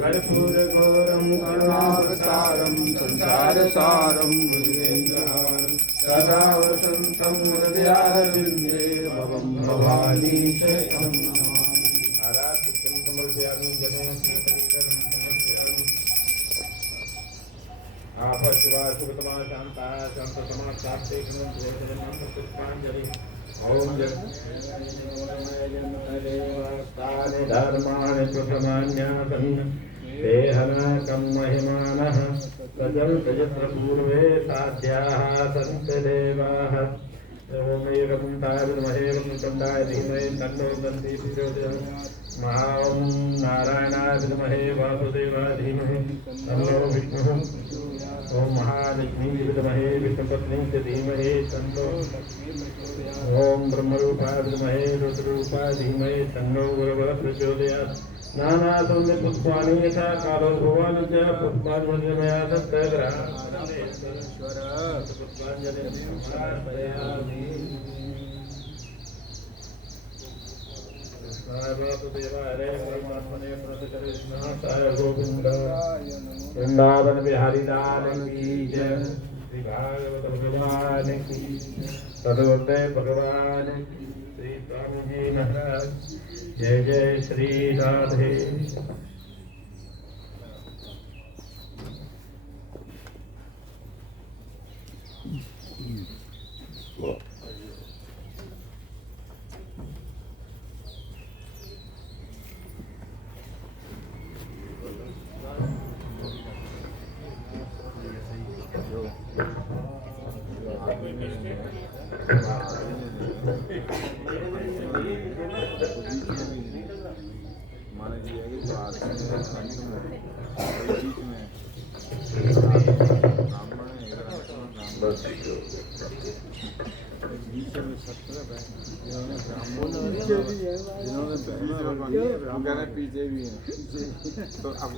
कर्पूरगौरं करुणावतारं संसारसारं भुजगेन्द्रहारं सदा वसन्तं हृदयारविन्दे भवं भवानी चैतं आराधिक्यं समर्पयामि जनेन आपशिवा सुगतमा शांता शांततमा शांते पुष्पांजलि ओम जन्मदेवस्तानि धर्माणि प्रथमान्यासन् देहनाकं महिमानः तजन्त यत्र पूर्वे साध्याः सन्ति देवाः ओम एकं ताविद्महे वक्रतुण्डाय धीमहि तन्नो दन्ति प्रचोदयात् महाओम नारायणाय विद्महे वासुदेवाय धीमहि तन्नो विष्णुः ओम महालक्ष्मी विद्महे विष्णुपत्नी च धीमहि तन्नो ओम ब्रह्मरूपाय विद्महे रुद्ररूपाय धीमहि तन्नो गुरुः प्रचोदयात् नानासंध पुष्पाणि यथा कालो भुवन च पुष्पाञ्जलि मया दत्तग्रहाश्वर पुष्पाञ्जलि समर्पयामि हरे परमात्मने प्रणतकरे नमः गोविंद वृंदावन बिहारी लाल की जय श्री भागवत भगवान की सदोदय भगवान की श्री स्वामी जी महाराज जय जय श्री राधे पीछे भी हैं तो अब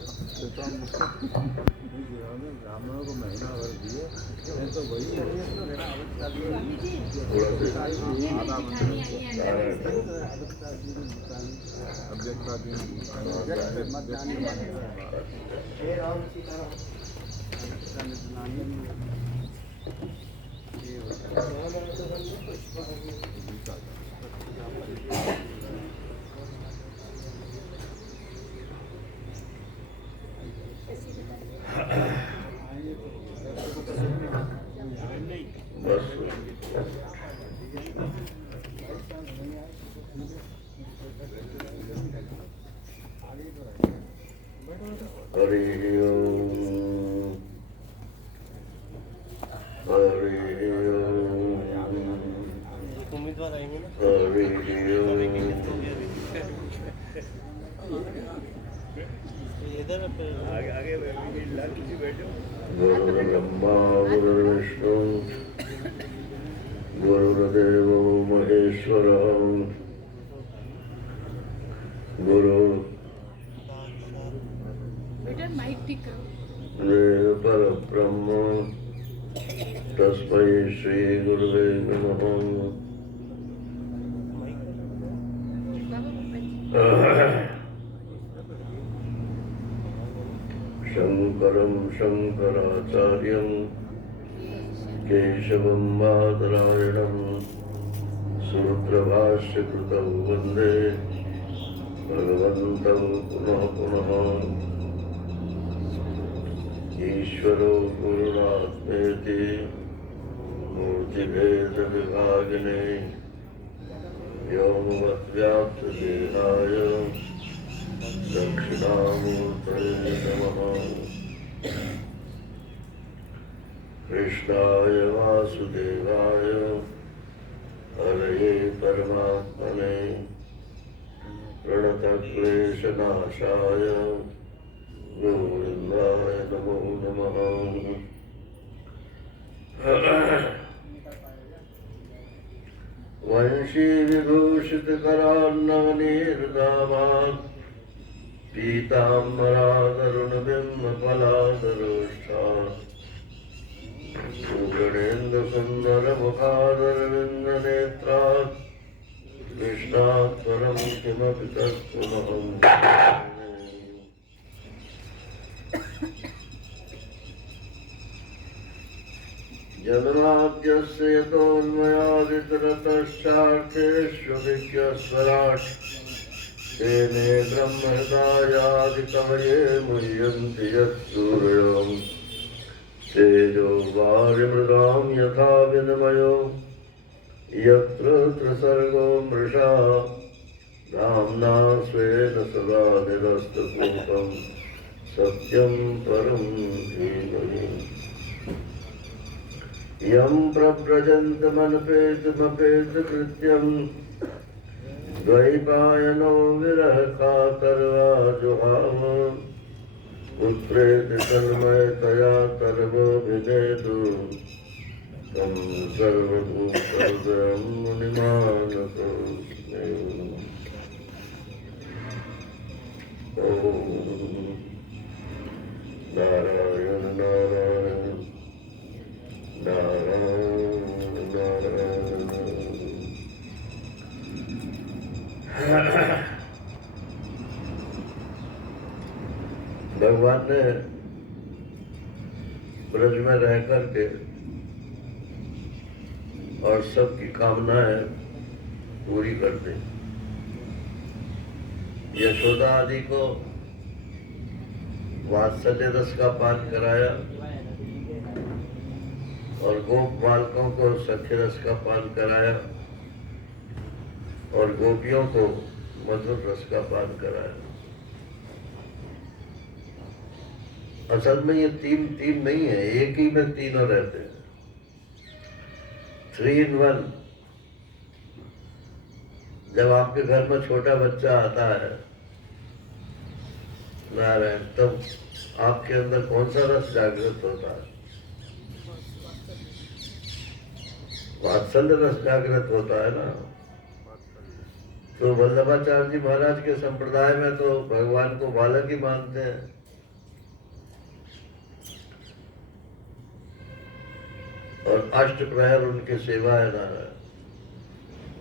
ब्राह्मणों को महीना भर दिए तो वही गुरुर्ब्रह्मा गुरुर्विष्णु गुरुर्देवो महेश्वरः गुरु परब्रह्म तस्मै श्री गुरुवे नमः। शंकरं शंकराचार्यं केशवं बादरायणं सूत्रभाष्यकृतौ वन्दे भगवन्तं पुनः पुनः। ईश्वरो गुरुरात्मेति मूर्तिभेदविभागिने व्योमवद्व्याप्तदेहाय दक्षिणामूर्तये नमः। कृष्णाय वासुदेवाय हरये परमात्मने प्रणतक्लेशनाशाय गोविन्दाय नमो नमः। वंशी विभूषितकरान्नवनीर्दामात् पीताम्बरादरुणबिम्बफलादरोष्ठात् सुगणेन्दुसुन्दरमुखादरविन्दनेत्रात् कृष्णात् परं किमपि तत्त्वमहं जन्माद्यस्य यतोऽन्वयादितरतश्चार्थेष्वभिज्ञस्वराट् तेने ब्रह्महृदायादिकवये मुह्यन्ति यत्सूरयो तेजो वारिमृगां यथा विनिमयो यत्र त्रिसर्गो मृषा धाम्ना स्वेन सदा निरस्तकूटं सत्यं परं धीमहि यं प्रव्रजन्तमनपेतमपेतकृत्यं द्वैपायनो विरहकातर्वाजुहाव पुत्रेति तन्मयतया तर्वोऽभिनेदु तं सर्वभूतहृदयं मुनिमानतोऽस्मि। ॐ नारायण नारायण नारायण नारायण। भगवान ने ब्रज में रह करके और सबकी कामनाएं पूरी कर दी। यशोदा आदि को वात्सल्य रस का पान कराया और गोप बालकों को सख्य रस का पान कराया और गोपियों को मधुर रस का पान कराया। असल में ये तीन नहीं है, एक ही में तीनों रहते हैं। 3 in 1। जब आपके घर में छोटा बच्चा आता है नारायण, तब आपके अंदर कौन सा रस जागृत होता है? वात्सल्य रस जागृत होता है ना। तो वल्लभाचार्य जी महाराज के संप्रदाय में तो भगवान को बालक ही मानते हैं। और अष्ट प्रहर उनकी सेवा है नारायण।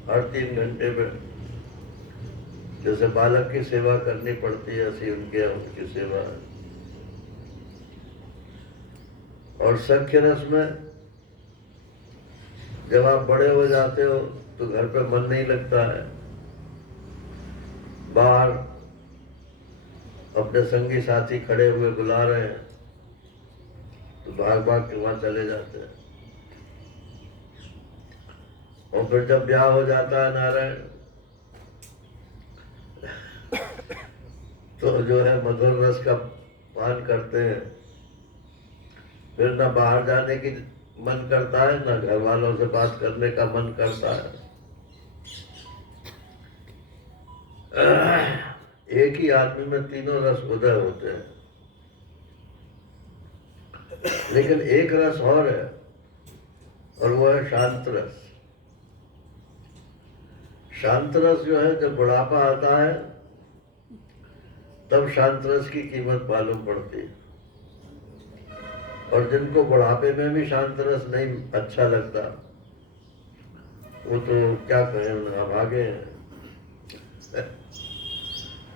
हर 3 घंटे में जैसे बालक की सेवा करनी पड़ती है, ऐसी उनकी सेवा है। और सख्य रस में जब आप बड़े हो जाते हो तो घर पे मन नहीं लगता है, बाहर अपने संगी साथी खड़े हुए बुला रहे हैं तो भाग भाग के वहां चले जाते हैं। और फिर जब ब्याह हो जाता है नारायण, तो जो है मधुर रस का पान करते हैं। फिर ना बाहर जाने की मन करता है, ना घर वालों से बात करने का मन करता है। एक ही आदमी में तीनों रस उदय होते हैं। लेकिन एक रस और है, और वो है शांत रस। शांत रस जो है, जब बुढ़ापा आता है तब शांत रस की कीमत मालूम पड़ती है। और जिनको बुढ़ापे में भी शांत रस नहीं अच्छा लगता, वो तो क्या कहें, भागे हैं।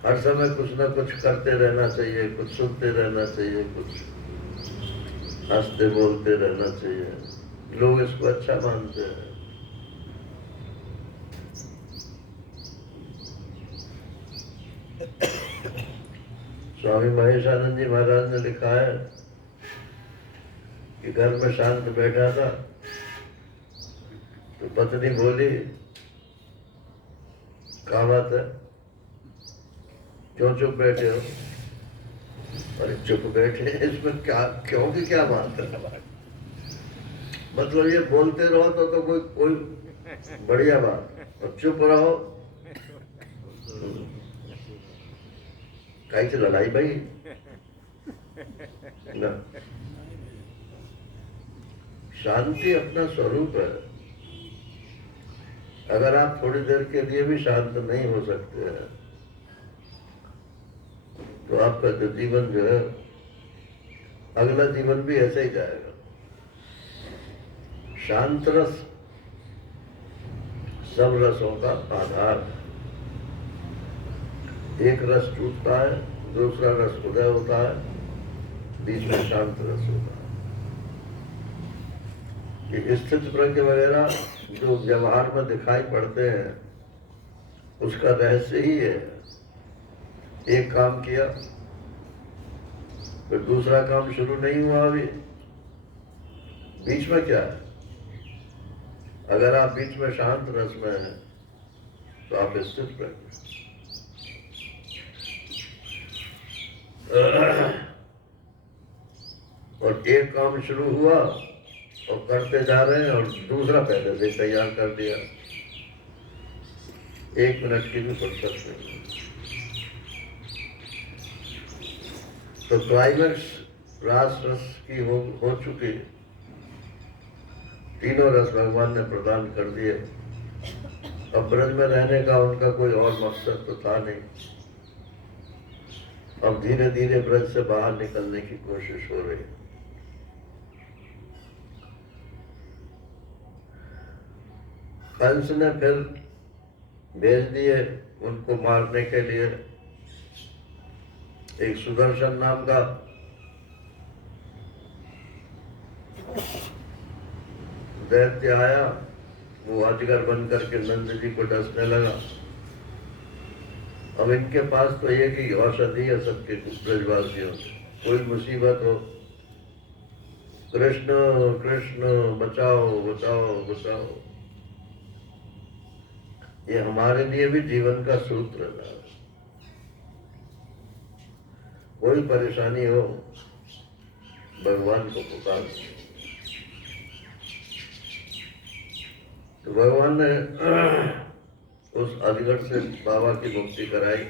हर समय कुछ ना कुछ करते रहना चाहिए, कुछ सुनते रहना चाहिए, कुछ हंसते बोलते रहना चाहिए। लोग इसको अच्छा मानते हैं। स्वामी महेशानंद जी महाराज ने लिखा है कि घर में शांत बैठा था तो पत्नी बोली, क्या बात है, क्यों चुप बैठे हो? अरे चुप बैठे, इसमें क्या, क्यों की क्या बात है? मतलब ये बोलते रहो तो कोई बढ़िया बात, और चुप रहो कहीं से लड़ाई भाई ना। शांति अपना स्वरूप है। अगर आप थोड़ी देर के लिए भी शांत नहीं हो सकते हैं तो आपका जो जीवन जो है, अगला जीवन भी ऐसे ही जाएगा। शांत रस सब रसों का आधार है। एक रस टूटता है, दूसरा रस उदय होता है, बीच में शांत रस होता है। कि स्थित प्रज्ञ वगैरह जो व्यवहार में दिखाई पड़ते हैं उसका रहस्य ही है। एक काम किया फिर दूसरा काम शुरू नहीं हुआ, अभी बीच में क्या है? अगर आप बीच में शांत रस में हैं तो आप स्थित प्रज्ञ। और एक काम शुरू हुआ और करते जा रहे हैं और दूसरा पहले से तैयार कर दिया, 1 मिनट की भी फुर्सत नहीं। तो क्लाइमेक्स रास रस की हो चुकी, तीनों रस भगवान ने प्रदान कर दिए। अब ब्रज में रहने का उनका कोई और मकसद तो था नहीं। अब धीरे धीरे ब्रज से बाहर निकलने की कोशिश हो रही है। कंस ने फिर भेज दिए उनको मारने के लिए। एक सुदर्शन नाम का दैत्य आया, वो अजगर बन करके नंद जी को डसने लगा। अब इनके पास तो एक ही औषधि है सबके ब्रजवासियों, कोई मुसीबत हो, कृष्ण कृष्ण बचाओ बचाओ बचाओ। ये हमारे लिए भी जीवन का सूत्र है। कोई परेशानी हो भगवान को पुकार। तो भगवान ने उस अजगर से बाबा की मुक्ति कराई।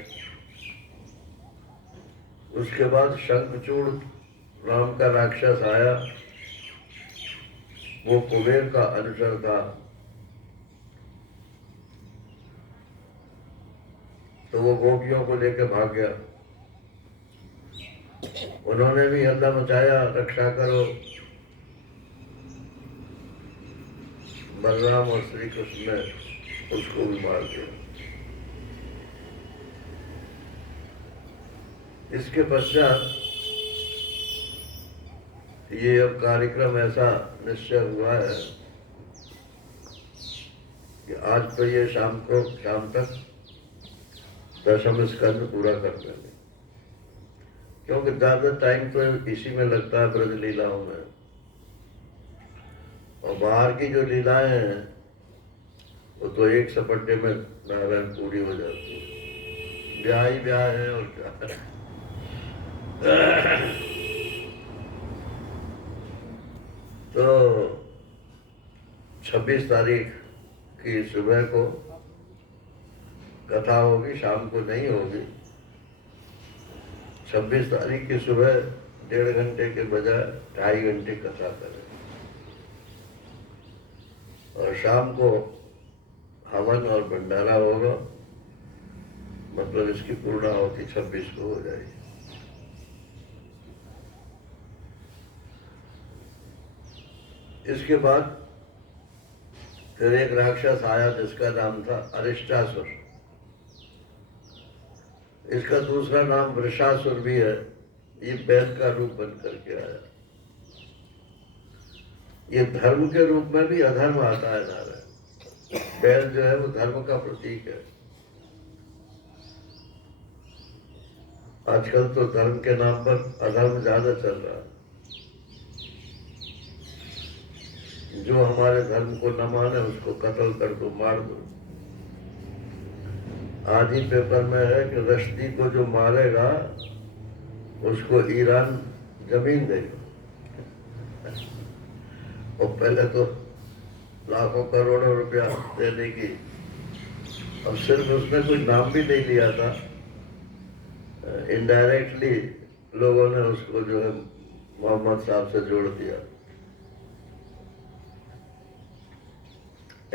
उसके बाद शंखचूड़ नाम का राक्षस आया, वो कुबेर का अनुचर था। तो वो गोपियों को लेकर भाग गया। उन्होंने भी हल्ला मचाया, रक्षा करो। बलराम और श्री कृष्ण ने उसको भी मार दिया। इसके पश्चात ये अब कार्यक्रम ऐसा निश्चय हुआ है कि आज तो ये शाम तक दशम स्कंद पूरा कर लेंगे, क्योंकि ज्यादा टाइम तो इसी में लगता है ब्रज लीलाओं में। और बाहर की जो लीलाएं हैं वो तो एक सपट्टे में नारायण पूरी हो जाती है। ब्याह ही ब्याह है और क्या। तो 26 तारीख की सुबह को कथा होगी, शाम को नहीं होगी। 26 तारीख की सुबह 1.5 घंटे के बजाय 2.5 घंटे कथा करें और शाम को हवन और भंडारा होगा। मतलब इसकी पूर्णाहुति 26 को हो जाएगी। इसके बाद फिर एक राक्षस आया जिसका नाम था अरिष्टासुर। इसका दूसरा नाम वृषासुर भी है। ये बैल का रूप बन करके आया। ये धर्म के रूप में भी अधर्म आता है नारायण। बैल जो है वो धर्म का प्रतीक है। आजकल तो धर्म के नाम पर अधर्म ज्यादा चल रहा है। जो हमारे धर्म को न माने उसको कत्ल कर दो, मार दो। आज ही पेपर में है कि रश्दी को जो मारेगा उसको ईरान जमीन देगा। और पहले तो लाखों करोड़ों रुपया देने की, अब सिर्फ उसने कोई नाम भी नहीं लिया था, इनडायरेक्टली लोगों ने उसको जो है मोहम्मद साहब से जोड़ दिया।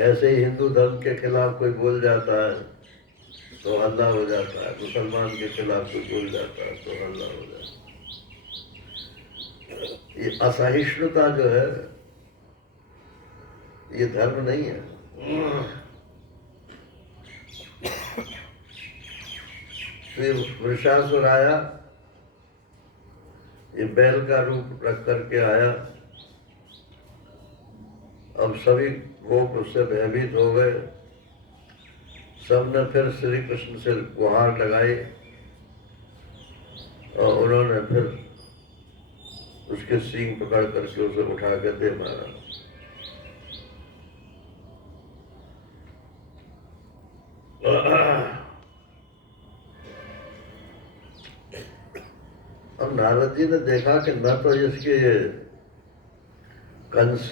ऐसे ही हिंदू धर्म के खिलाफ कोई बोल जाता है तो हल्ला हो जाता है, मुसलमान के खिलाफ कोई बोल जाता है तो हल्ला हो जाता है। ये असहिष्णुता जो है ये धर्म नहीं है। फिर वृषासुर आया, ये बैल का रूप रख करके आया। अब सभी गोप उससे भयभीत हो गए। सबने फिर श्री कृष्ण से गुहार लगाई और उन्होंने फिर उसके सींग पकड़ करके उसे उठा कर दे मारा। अब नारद जी ने देखा कि न तो इसके कंस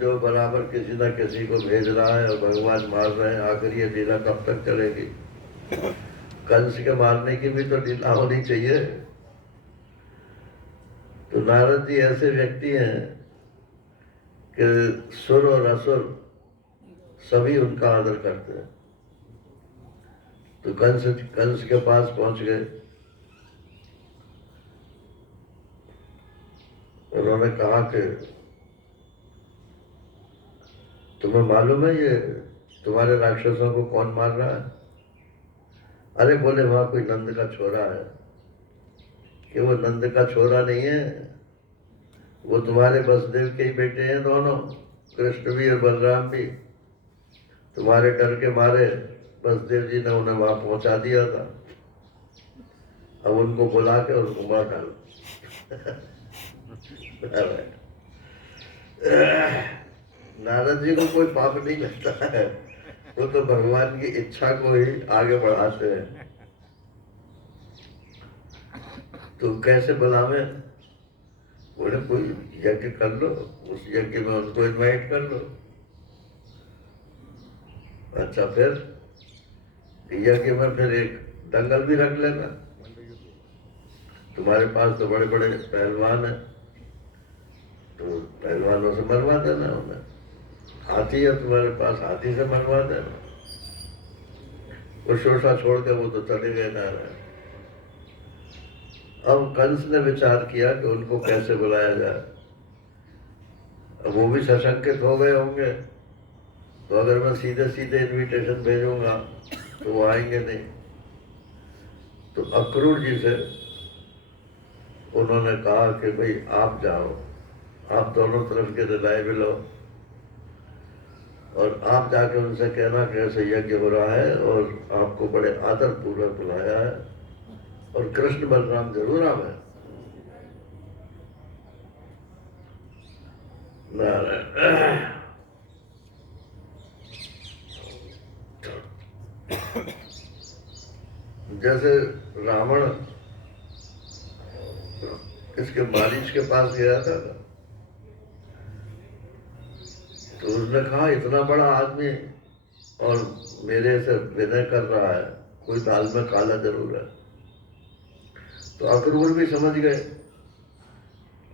जो बराबर किसी न किसी को भेज रहा है और भगवान मार रहे हैं, आखिर ये लीला कब तक चलेगी? कंस के मारने की भी तो लीला होनी चाहिए। तो नारद जी ऐसे व्यक्ति हैं कि सुर और असुर सभी उनका आदर करते हैं। तो कंस के पास पहुंच गए। उन्होंने कहा कि तुम्हें मालूम है ये तुम्हारे राक्षसों को कौन मार रहा है? अरे बोले वहां कोई नंद का छोरा है। कि वो नंद का छोरा नहीं है, वो तुम्हारे वसुदेव के ही बेटे हैं दोनों, कृष्ण भी और बलराम भी। तुम्हारे डर के मारे वसुदेव जी ने उन्हें वहां पहुंचा दिया था। अब उनको बुला के उनको मार डालो। नारद जी को कोई पाप नहीं लगता है, वो तो भगवान की इच्छा को ही आगे बढ़ाते हैं। तो कैसे बुलावे? बोले कोई यज्ञ कर लो, उस यज्ञ में उनको इनवाइट कर लो। अच्छा, फिर यज्ञ में फिर एक दंगल भी रख लेना। तुम्हारे पास तो बड़े बड़े पहलवान हैं, तो पहलवानों से मरवा देना उन्हें। हाथी है तुम्हारे पास, हाथी से मरवा देना। वो शोषा छोड़ के वो तो चले गए नारायण। अब कंस ने विचार किया कि उनको कैसे बुलाया जाए। अब वो भी सशंकित हो गए होंगे, तो अगर मैं सीधे सीधे इनविटेशन भेजूंगा तो वो आएंगे नहीं। तो अक्रूर जी से उन्होंने कहा कि भाई आप जाओ, आप दोनों तरफ के रिलायबल हो, और आप जाके उनसे कहना कि ऐसे यज्ञ हो रहा है और आपको बड़े आदर पूर्वक बुलाया है, और कृष्ण बलराम जरूर आवे। नारायण। जैसे रावण इसके मारीच के पास गया था, तो उसने कहा इतना बड़ा आदमी और मेरे से विनय कर रहा है, कोई दाल में काला जरूर है। तो अक्रूर भी समझ गए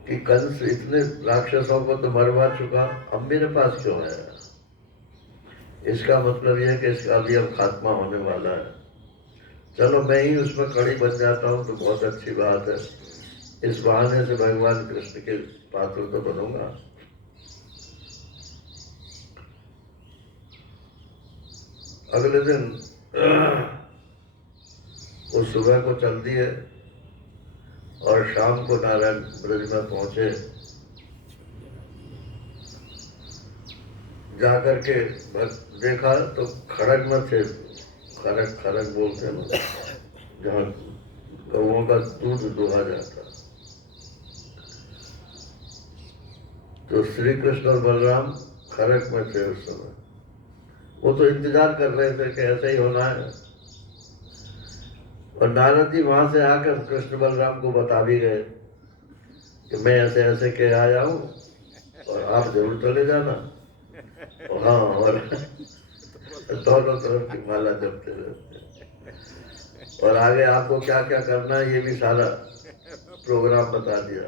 कि कंस इतने राक्षसों को तो मरवा चुका, अब मेरे पास क्यों है? इसका मतलब यह है कि इसका भी अब खात्मा होने वाला है। चलो मैं ही उसमें कड़ी बन जाता हूँ तो बहुत अच्छी बात है। इस बहाने से भगवान कृष्ण के पात्र तो बनूंगा। अगले दिन वो सुबह को चल दिए और शाम को नारायण ब्रज में पहुंचे। जाकर के देखा तो खड़ग में थे, खड़ग खड़ग बोलते हैं ना, जहाँ गौओं का दूध दुहा जाता। तो श्री कृष्ण और बलराम खड़ग में थे उस समय। वो तो इंतजार कर रहे थे कि ऐसा ही होना है, और नारद जी वहां से आकर कृष्ण बलराम को बता भी गए कि मैं ऐसे ऐसे के आया हूं और आप जरूर चले जाना। और हाँ, और दोनों तरफ की माला जपते रहते, और आगे आपको क्या क्या करना है ये भी सारा प्रोग्राम बता दिया,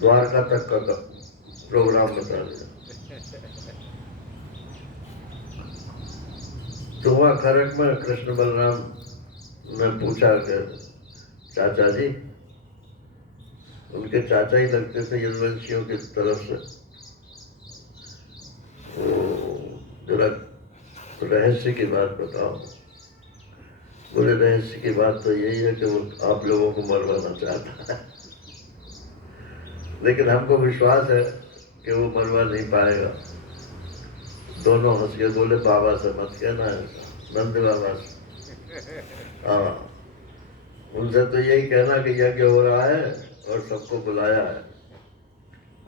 द्वारका तक का प्रोग्राम बता दिया। तो वहाँ खड़ग में कृष्ण बलराम ने पूछा कि चाचा जी, उनके चाचा ही लगते थे यदुवंशियों की तरफ से, वो जरा रहस्य की बात बताओ। बोले रहस्य की बात तो यही है कि वो आप लोगों को मरवाना चाहता है, लेकिन हमको विश्वास है कि वो मरवा नहीं पाएगा। दोनों हंस के बोले बाबा से मत कहना ऐसा, नंद बाबा से। हाँ, उनसे तो यही कहना कि यज्ञ हो रहा है और सबको बुलाया है।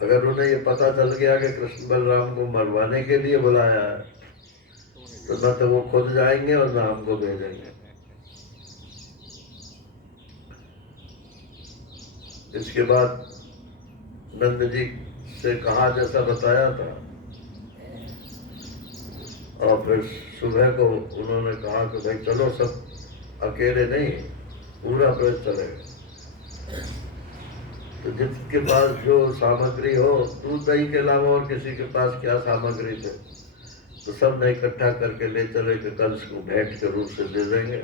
अगर उन्हें ये पता चल गया कि कृष्ण बलराम को मरवाने के लिए बुलाया है तो न तो वो खुद जाएंगे और न हमको भेजेंगे। इसके बाद नंद जी से कहा जैसा बताया था, और फिर सुबह को उन्होंने कहा कि भाई चलो सब अकेले नहीं, पूरा ब्रज चलेगा। तो जिसके पास जो सामग्री हो, दूध दही के अलावा और किसी के पास क्या सामग्री थे, तो सब ने इकट्ठा करके ले चले कि कंस को भेंट के रूप से दे देंगे,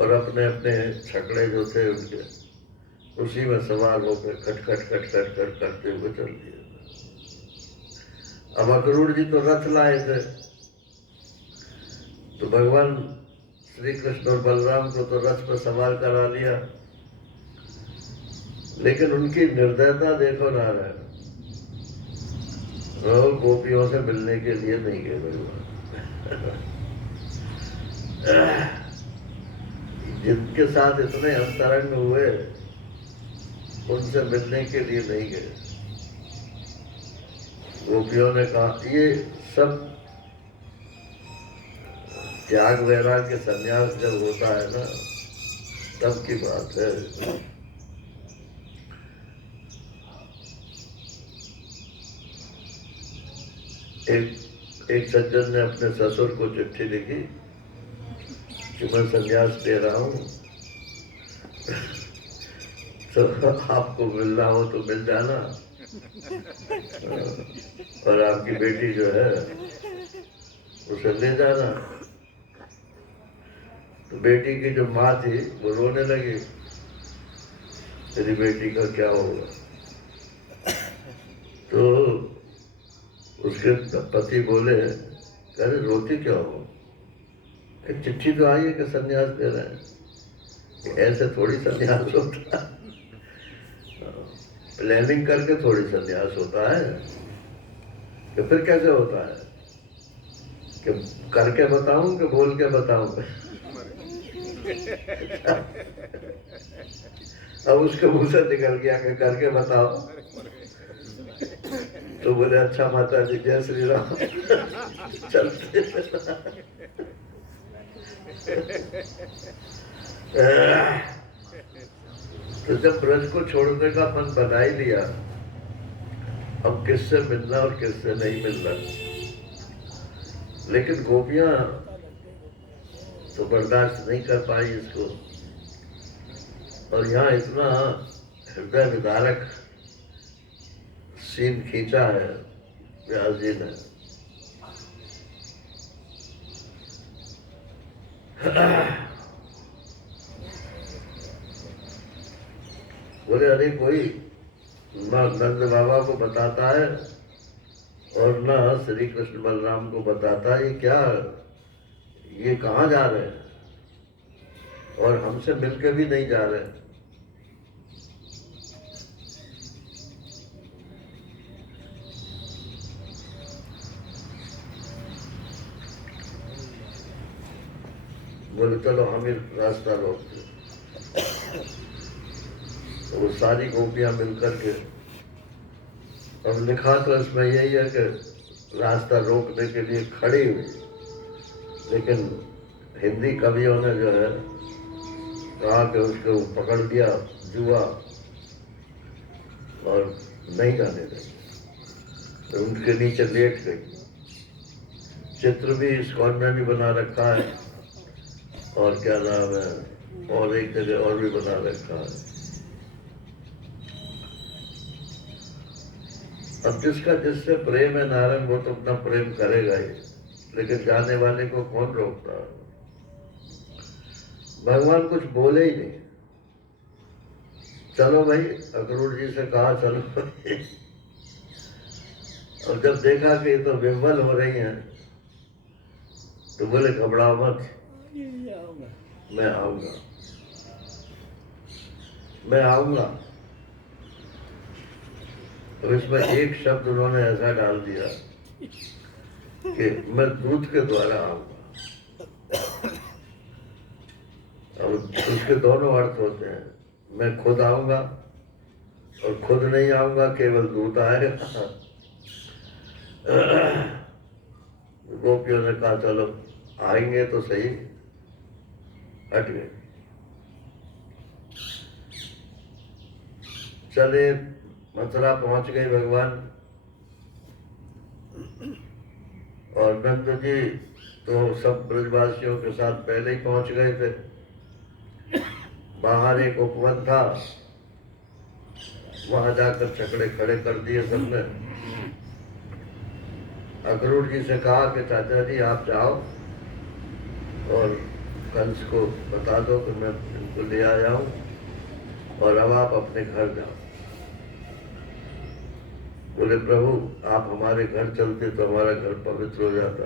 और अपने अपने छकड़े जो थे उनके उसी में सवार होकर खट खट खट खट खट करते हुए चल दिए। अब अक्रूर जी तो रथ लाए थे, तो भगवान श्री कृष्ण और बलराम को तो रथ पर सवार करा लिया, लेकिन उनकी निर्दयता देखो नारायण, रोल गोपियों से मिलने के लिए नहीं गए भगवान। जिनके साथ इतने अंतरंग हुए उनसे मिलने के लिए नहीं गए। गोपियों ने कहा, ये सब त्याग वैराग्य संन्यास जब होता है ना, तब की बात है। एक सज्जन ने अपने ससुर को चिट्ठी लिखी कि मैं संन्यास ले रहा हूं, तो आपको मिलना हो तो मिल जाना, और आपकी बेटी जो है उसे ले जाना। तो बेटी की जो माँ थी वो रोने लगी, तेरी बेटी का क्या होगा। तो उसके पति बोले, अरे रोती क्या हो, चिट्ठी तो आई है कि संन्यास दे रहे हैं, ऐसे थोड़ी संन्यास होता है, प्लानिंग करके थोड़ी संन्यास होता है। तो फिर कैसे होता है कि करके बताऊं कि बोल के बताऊं। अब उसके मुंह से निकल गया कि करके बताओ, तो बोले अच्छा माता जी जय श्री राम। चलते तो जब ब्रज को छोड़ने का मन बना ही लिया, अब किससे मिलना और किससे नहीं मिलना। लेकिन गोपियां तो बर्दाश्त नहीं कर पाई इसको, और यहाँ इतना हृदय विदारक सीन खींचा है व्यास जी ने। बोले अरे कोई ना नंद बाबा को बताता है और ना श्री कृष्ण बलराम को बताता है, ये क्या, ये कहाँ जा रहे हैं, और हमसे मिलकर भी नहीं जा रहे। बोले चलो हम ही रास्ता रोकते। तो वो सारी गोपियां मिलकर के, अब लिखा तो इसमें यही है कि रास्ता रोकने के लिए खड़ी हुई, लेकिन हिंदी कवियों ने जो है कहा कि उसको पकड़ दिया जुआ और नहीं जाने देंगे, तो उनके नीचे लेट गई। चित्र भी इस्कॉन में भी बना रखा है, और क्या नाम है, और एक जगह और भी बना रखा है। अब जिसका जिससे प्रेम है नारायण, वो तो अपना प्रेम करेगा ही, लेकिन जाने वाले को कौन रोकता है। भगवान कुछ बोले ही नहीं, चलो भाई, अक्रूर जी से कहा चलो। और जब देखा कि ये तो विह्वल हो रही हैं, तो बोले घबराओ मत, मैं आऊंगा, मैं आऊंगा। तो इसमें एक शब्द उन्होंने ऐसा डाल दिया कि मैं दूध के द्वारा आऊंगा। अब उसके दोनों अर्थ होते हैं, मैं खुद आऊंगा और खुद नहीं आऊंगा, केवल दूध आएगा। गोपियों ने कहा चलो आएंगे तो सही, हट गए। चले मथुरा पहुंच गए भगवान, और नंद जी तो सब ब्रजवासियों के साथ पहले ही पहुंच गए थे। बाहर एक उपवन था, वहां जाकर छकड़े खड़े कर दिए सबने। अक्रूर जी से कहा कि चाचा जी आप जाओ और कंस को बता दो कि मैं इनको ले आया हूं, और अब आप अपने घर जाओ। बोले प्रभु आप हमारे घर चलते तो हमारा घर पवित्र हो जाता।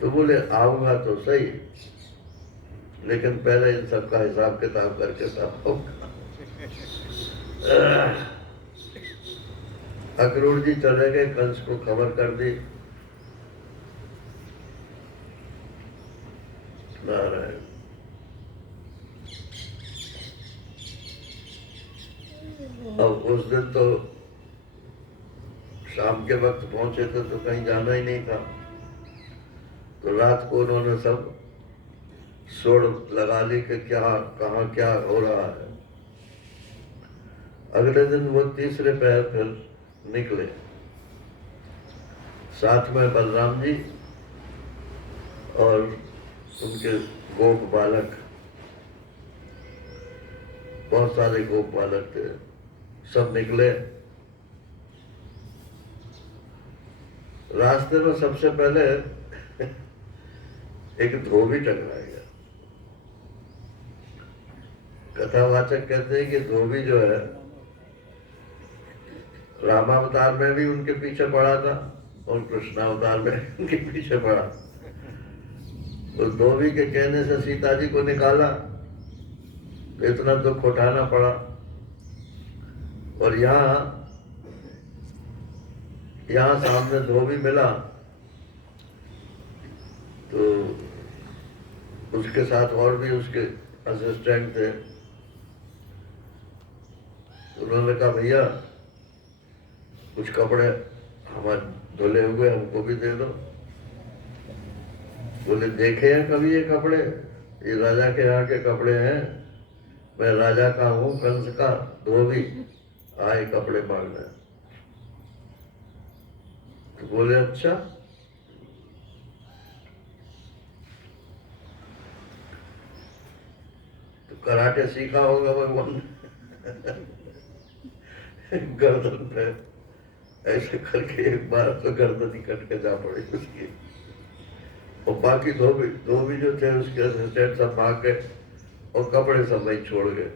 तो बोले आऊंगा तो सही, लेकिन पहले इन सब का हिसाब किताब करके तब होगा। अक्रूर जी चले गए, कंस को खबर कर दी। नारायण। अब उस दिन तो शाम के वक्त पहुंचे थे तो कहीं जाना ही नहीं था, तो रात को उन्होंने सब सोड़ लगा ली कि क्या कहाँ क्या हो रहा है। अगले दिन वो तीसरे पहर फिर निकले, साथ में बलराम जी और उनके गोप बालक, बहुत सारे गोप बालक थे, सब निकले। रास्ते में सबसे पहले एक धोबी टकरा गया। कथावाचक कहते हैं कि धोबी जो है रामावतार में भी उनके पीछे पड़ा था और कृष्णावतार में उनके पीछे पड़ा। उस धोबी के कहने से सीता जी को निकाला तो इतना दुख उठाना पड़ा। और यहाँ सामने धोबी मिला तो उसके साथ और भी उसके असिस्टेंट थे। उन्होंने कहा भैया कुछ कपड़े हमारे धुले हुए हमको भी दे दो। बोले देखे हैं कभी ये कपड़े? ये राजा के यहाँ के कपड़े हैं, मैं राजा का हूँ, कंस का धोबी, आए कपड़े मांगना। तो बोले अच्छा। तो कराटे सीखा होगा भगवान गर्दन पे ऐसे करके एक बार तो गर्दन ही कट के जा पड़ी उसकी। और बाकी धोबी जो थे उसके असिस्टेंट सब भाग गए और कपड़े सब वही छोड़ गए।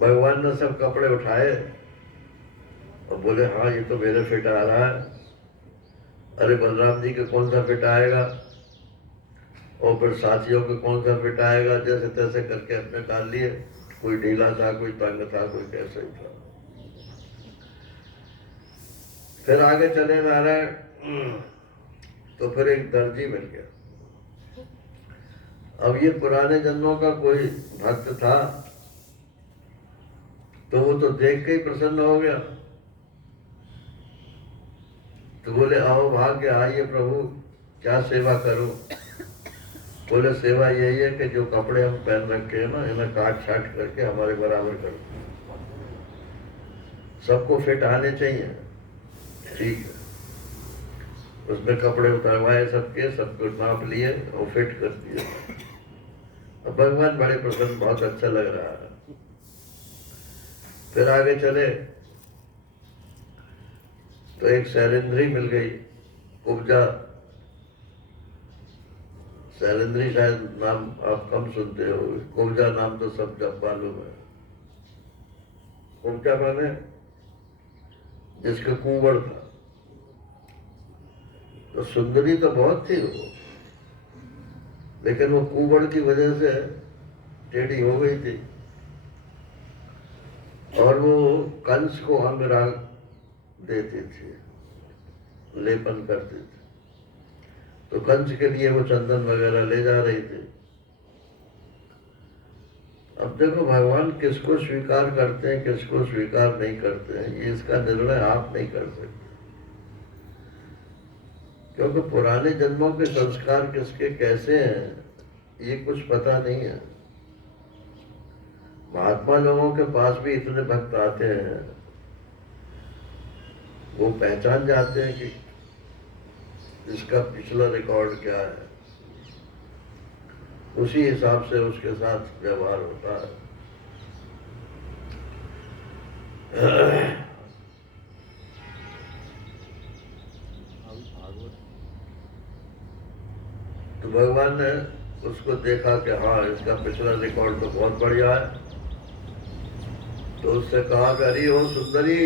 भगवान ने सब कपड़े उठाए और बोले हाँ ये तो मेरे फिट आ रहा है। अरे बलराम जी के कौन सा फिट आएगा, और फिर साथियों के कौन सा फिट आएगा, जैसे तैसे करके अपने डाल लिए। कोई ढीला था, कोई तंग था, कोई कैसा ही था। फिर आगे चले नारायण, तो फिर एक दर्जी मिल गया। अब ये पुराने जन्मों का कोई भक्त था, तो वो तो देख के ही प्रसन्न हो गया। तो बोले आओ भाग्य, आइए प्रभु क्या सेवा करूं। बोले सेवा यही है कि जो कपड़े हम पहन रखे हैं ना, इन्हें काट छाट करके हमारे बराबर कर दो, सबको फिट आने चाहिए। ठीक है, उसमें कपड़े उतरवाए सबके, सबको नाप लिए और फिट कर दिए। अब भगवान बड़े प्रसन्न, बहुत अच्छा लग रहा है। फिर आगे चले तो एक शैलेंद्री मिल गई, कुब्जा। शैलेंद्री शायद नाम आप कम सुनते हो, कुब्जा नाम तो सब जब मालूम है। कुब्जा माने जिसका कुंवर था। तो सुंदरी तो बहुत थी वो, लेकिन वो कुंवर की वजह से टेढ़ी हो गई थी और वो कंस को अंगराग देते थे, लेपन करते थे। तो कंस के लिए वो चंदन वगैरह ले जा रही थी। अब देखो भगवान किसको स्वीकार करते हैं, किसको स्वीकार नहीं करते हैं, ये इसका निर्णय आप नहीं कर सकते, क्योंकि पुराने जन्मों के संस्कार किसके कैसे हैं ये कुछ पता नहीं है। महात्मा लोगों के पास भी इतने भक्त आते हैं, वो पहचान जाते हैं कि इसका पिछला रिकॉर्ड क्या है, उसी हिसाब से उसके साथ व्यवहार होता है। तो भगवान ने उसको देखा कि हाँ इसका पिछला रिकॉर्ड तो बहुत बढ़िया है, तो उससे कहा कि अरे हो सुंदरी।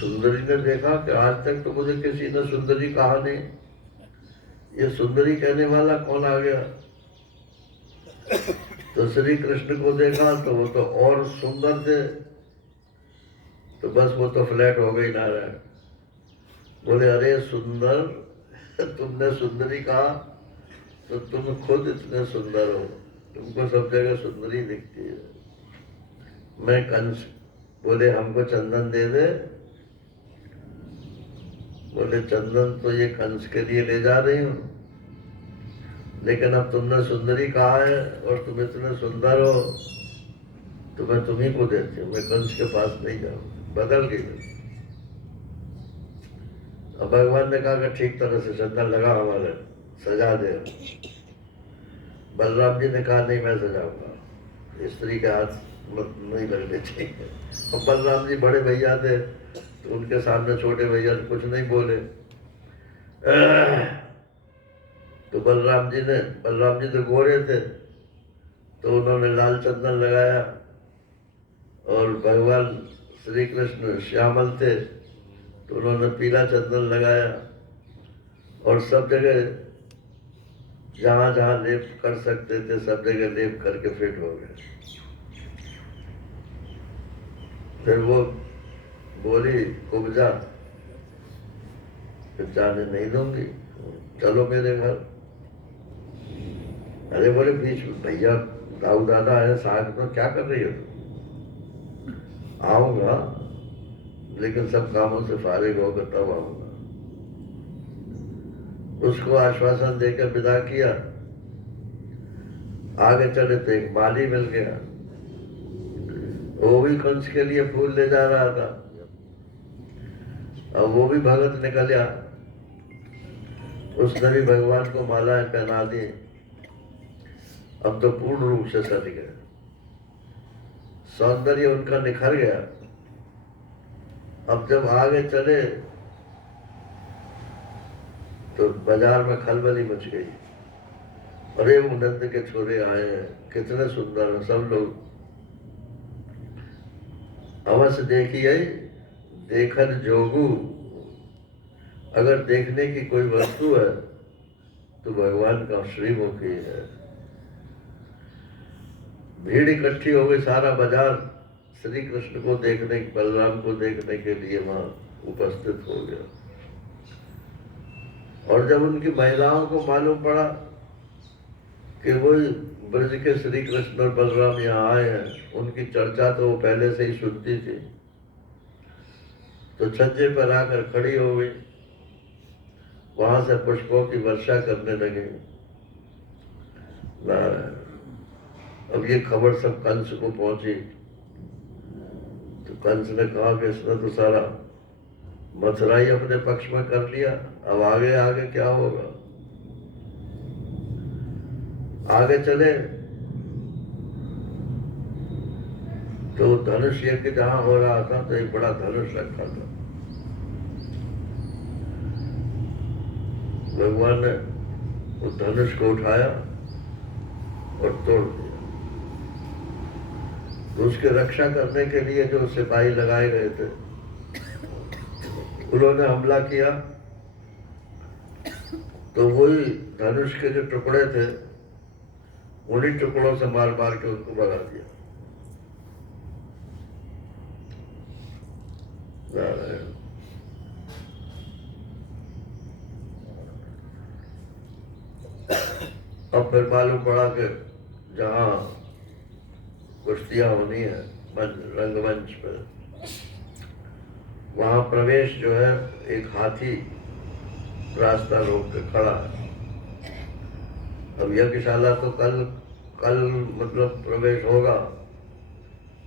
सुंदरी ने देखा कि आज तक तो मुझे किसी ने सुंदरी कहा नहीं, ये सुंदरी कहने वाला कौन आ गया। तो श्री कृष्ण को देखा तो वो तो और सुंदर थे, तो बस वो तो फ्लैट हो गई नारायण। बोले अरे सुंदर, तुमने सुंदरी कहा तो तुम खुद इतने सुंदर हो, तुमको सब जगह सुंदरी दिखती है। मैं कंस, बोले हमको चंदन दे दे। बोले चंदन तो ये कंस के लिए ले जा रही हूँ, लेकिन अब तुमने सुंदरी कहा है और तुम इतने सुंदर हो तो मैं तुम्ही को देती हूँ, मैं कंस के पास नहीं जाऊँ। बदल गई। अब भगवान ने कहा कि ठीक तरह से चंदन लगा, हमारे सजा दे। बलराम जी ने कहा नहीं मैं सजाऊंगा, स्त्री के हाथ नहीं लगने चाहिए। अब बलराम जी बड़े भैया थे तो उनके सामने छोटे भैया कुछ नहीं बोले। तो बलराम जी तो गोरे थे तो उन्होंने लाल चंदन लगाया, और भगवान श्री कृष्ण श्यामल थे तो उन्होंने पीला चंदन लगाया, और सब जगह जहाँ जहाँ लेप कर सकते थे सब जगह लेप करके फिट हो गए। फिर वो बोली कुब्जा, फिर जाने नहीं दूंगी, चलो मेरे घर। अरे बोले बीच भैया दाऊ दादा है साथ में, क्या कर रही हो? आऊंगा लेकिन सब कामों से फारिग होकर तब आऊंगा। उसको आश्वासन देकर विदा किया। आगे चले तो एक माली मिल गया, वो भी कंस के लिए फूल ले जा रहा था। अब वो भी भगत निकला, उसने भी भगवान को मालाएं पहना दी। अब तो पूर्ण रूप से सज गए, सौंदर्य उनका निखर गया। अब जब आगे चले तो बाजार में खलबली मच गई। अरे वो नंद के छोरे आए हैं, कितने सुंदर हैं सब लोग। अवश्य देखिए देखन जोगू, अगर देखने की कोई वस्तु है तो भगवान का श्रीमुखी है। भीड़ इकट्ठी हो गई, सारा बाजार श्री कृष्ण को देखने, बलराम को देखने के लिए वहां उपस्थित हो गया। और जब उनकी महिलाओं को मालूम पड़ा कि वो ब्रज के श्री कृष्ण और बलराम यहाँ आए हैं, उनकी चर्चा तो वो पहले से ही सुनती थी, तो छज्जे पर आकर खड़ी हो गई, वहां से पुष्पों की वर्षा करने लगे। नारायण। अब ये खबर सब कंस को पहुंची, तो कंस ने कहा कि इसने तो सारा मथुरा ही अपने पक्ष में कर लिया, अब आगे आगे क्या होगा। आगे चले तो धनुष यज्ञ जहां हो रहा था तो एक बड़ा धनुष रखा था। भगवान ने उस धनुष को उठाया और तोड़ दिया। तो उसकी रक्षा करने के लिए जो सिपाही लगाए गए थे उन्होंने हमला किया, तो वही धनुष के जो टुकड़े थे उन्हीं टुकड़ों से मार मार के उनको भगा दिया। अब फिर मालूम पड़ा कि जहाँ कुश्तियाँ होनी है रंगमंच पर, वहाँ प्रवेश जो है एक हाथी रास्ता रोक के खड़ा है। अब यज्ञशाला तो कल मतलब प्रवेश होगा,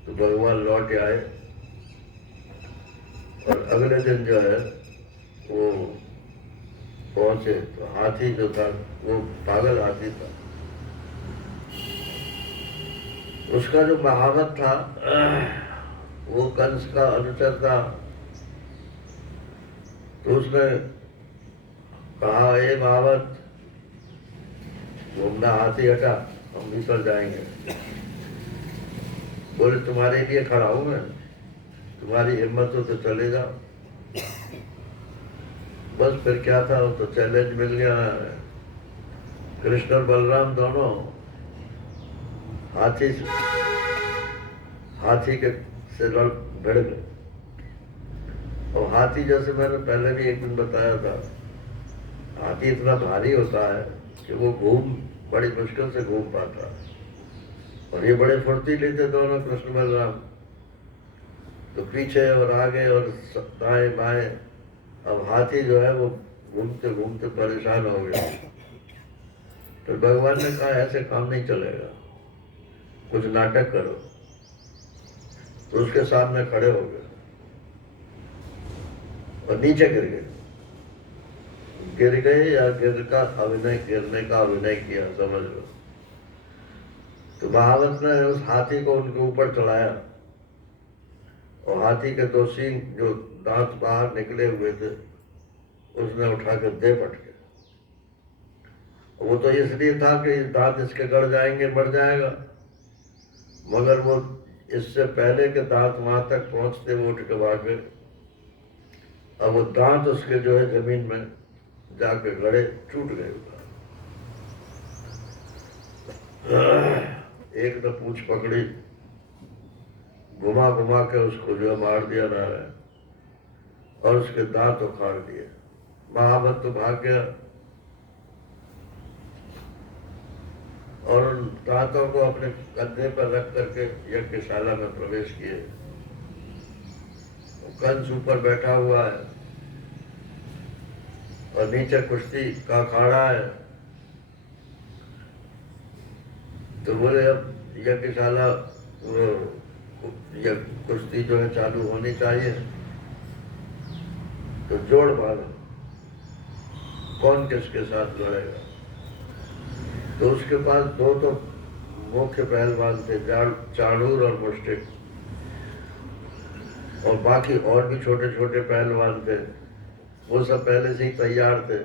तो भगवान लौट आए और अगले दिन जो है वो पहुंचे तो हाथी जो था वो पागल हाथी था। उसका जो महावत था वो कंस का अनुचर था, तो उसने कहा, ए महावत घूमना, हाथी हटा, हम भीतर जाएंगे। बोले, तुम्हारे लिए खड़ा हूं मैं, तुम्हारी हिम्मत हो तो चले जाओ। बस फिर क्या था, वो तो चैलेंज मिल गया। कृष्ण और बलराम दोनों हाथी के से भिड़ गए। और हाथी, जैसे मैंने पहले भी एक दिन बताया था, हाथी इतना भारी होता है कि वो बड़ी मुश्किल से घूम पाता है। और ये बड़े फुर्तीले थे दोनों, कृष्ण बलराम, तो पीछे और आगे और दाएं बाएं। अब हाथी जो है वो घूमते घूमते परेशान हो गया। तो भगवान ने कहा, ऐसे काम नहीं चलेगा, कुछ नाटक करो। तो उसके सामने खड़े हो गए और नीचे गिर गए। गिर गए या गिरने का अभिनय किया, समझ लो। तो महावत ने उस हाथी को उनके ऊपर चढ़ाया और हाथी के दो सींग जो दांत बाहर निकले हुए थे उसने उठा कर दे पटके। वो तो इसलिए था कि दांत इसके गड़ जाएंगे, मर जाएगा, मगर वो इससे पहले के दांत वहां तक पहुंचते वो उठ के भाग गए। अब वो दांत उसके जो है जमीन में जाके गड़े, टूट गए। एक ने पूंछ पकड़ी, घुमा घुमा के उसको जो है मार दिया नारायण, और उसके दांत उखाड़ दिए। महावत तो भाग गया और उन दांतों को अपने कंधे पर रख करके यज्ञशाला में प्रवेश किए। कंस ऊपर बैठा हुआ है और नीचे कुश्ती का अखाड़ा है। तो बोले, अब यज्ञशाला कुश्ती जो है चालू होनी चाहिए, तो जोड़ बांधो, कौन किसके साथ लड़ेगा। तो उसके पास दो तो मुख्य पहलवान थे, चाणूर और मुष्टिक, और बाकी और भी छोटे छोटे पहलवान थे। वो सब पहले से ही तैयार थे।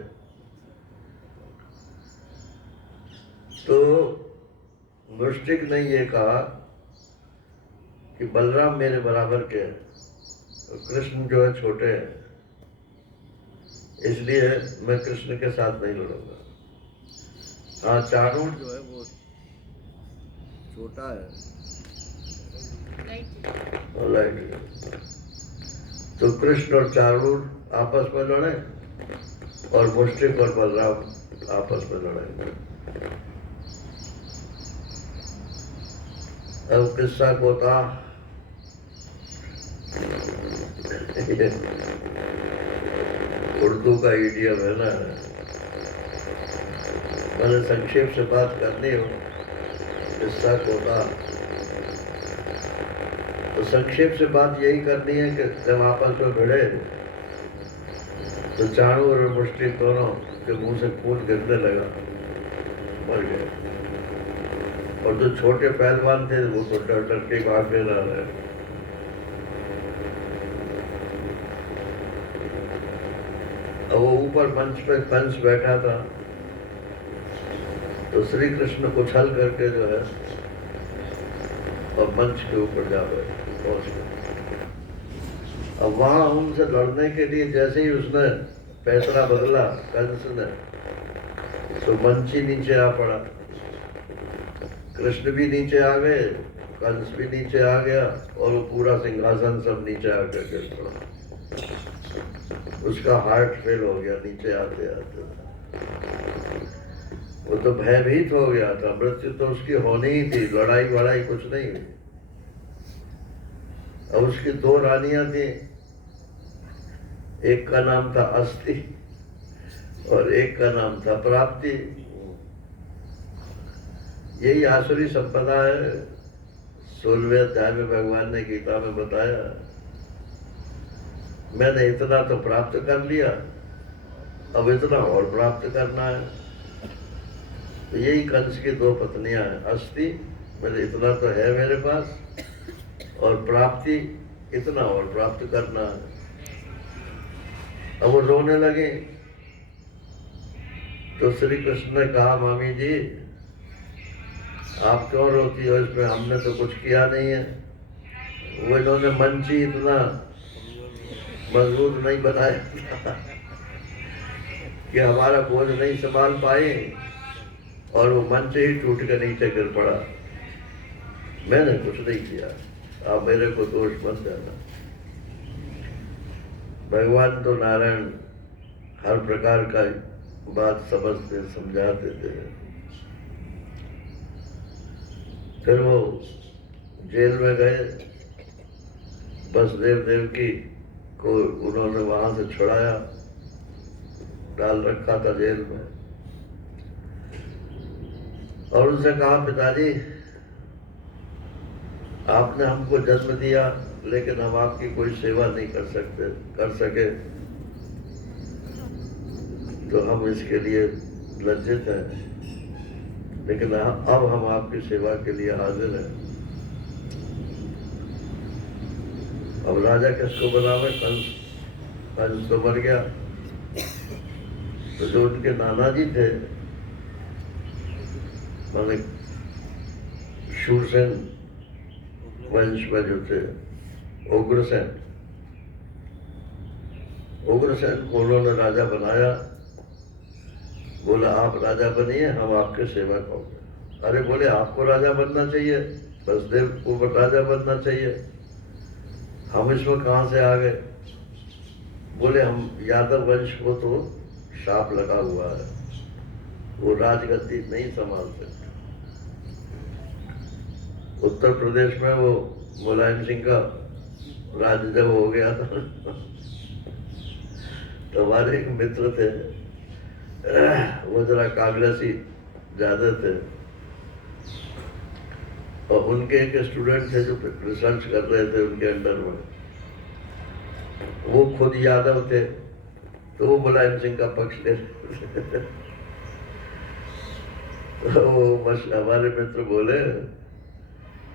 तो मुष्टिक ने ये कहा कि बलराम मेरे बराबर के हैं, कृष्ण जो है छोटे हैं, इसलिए मैं कृष्ण के साथ नहीं लड़ूंगा। हाँ, चाणूर जो है वो छोटा है, तो कृष्ण और चाणूर आपस में लड़े और मुष्टिक और बलराम आपस में लड़े। अब किस्सा को था, उर्दू का इडियम है ना, मैंने संक्षेप से बात करनी हो, किस्सा को था। तो संक्षेप से बात यही करनी है कि जब आपस में भिड़े तो चाणूर और मुष्टिक दोनों के मुंह से खून गिरने लगा, मर गए। और जो छोटे पहलवान थे वो तो डर डर के भागने लग रहे। अब वो ऊपर मंच पे कंस बैठा था, तो श्री कृष्ण उछल करके जो है और मंच के ऊपर जा पहुंच गए। अब वहां उनसे लड़ने के लिए जैसे ही उसने फैसला बदला कंस ने, तो मंच ही नीचे आ पड़ा। कृष्ण भी नीचे आ गए, कंस भी नीचे आ गया और वो पूरा सिंहासन सब नीचे आकर गिर पड़ा। उसका हार्ट फेल हो गया नीचे आते आते। वो तो भयभीत हो गया था, मृत्यु तो उसकी होनी ही थी, लड़ाई वड़ाई कुछ नहीं हुई। अब उसकी 2 रानियां थी, एक का नाम था अस्थि और एक का नाम था प्राप्ति। यही आसुरी संपदा है। 16वें अध्याय में भगवान ने गीता में बताया, मैंने इतना तो प्राप्त कर लिया, अब इतना और प्राप्त करना है। तो यही कंस की 2 पत्नियां हैं, अस्थि मैंने इतना तो है मेरे पास, और प्राप्ति इतना और प्राप्त करना है। अब वो रोने लगे तो श्री कृष्ण ने कहा, मामी जी आप क्यों रोती हो, इसमें हमने तो कुछ किया नहीं है। वो इन्होंने मंच ही इतना मजबूत नहीं बनाया कि हमारा बोझ नहीं संभाल पाए और वो मंच ही टूट कर नीचे गिर पड़ा। मैंने कुछ नहीं किया, आप मेरे को दोष मत देना। भगवान तो नारायण हर प्रकार का बात समझते समझाते थे। फिर वो जेल में गए, वसुदेव देवकी को उन्होंने वहां से छुड़ाया, डाल रखा था जेल में, और उनसे कहा, पिताजी आपने हमको जन्म दिया लेकिन हम आपकी कोई सेवा नहीं कर सके, तो हम इसके लिए लज्जित हैं, लेकिन अब हम आपकी सेवा के लिए हाजिर हैं। अब राजा किसको बनावे, कंस तो मर गया। तो जो उनके नाना जी थे, माने शूरसेन वंश में जो थे, उग्रसेन को उन्होंने राजा बनाया। बोला आप राजा बनिए, हम आपके सेवक होंगे। अरे बोले आपको राजा बनना चाहिए, वसुदेव को राजा बनना चाहिए, हम इसमें कहां से आ गए। बोले हम यादव वंश को तो शाप लगा हुआ है, वो राजगद्दी नहीं संभाल सकते। उत्तर प्रदेश में वो मुलायम सिंह का राज जब हो गया था तो हमारे एक मित्र थे, वो जरा कांग्रेसी ज्यादा थे, और उनके एक स्टूडेंट थे जो रिसर्च कर रहे थे उनके अंडर में, वो खुद यादव थे, तो वो मुलायम सिंह का पक्ष ले तो हमारे मित्र बोले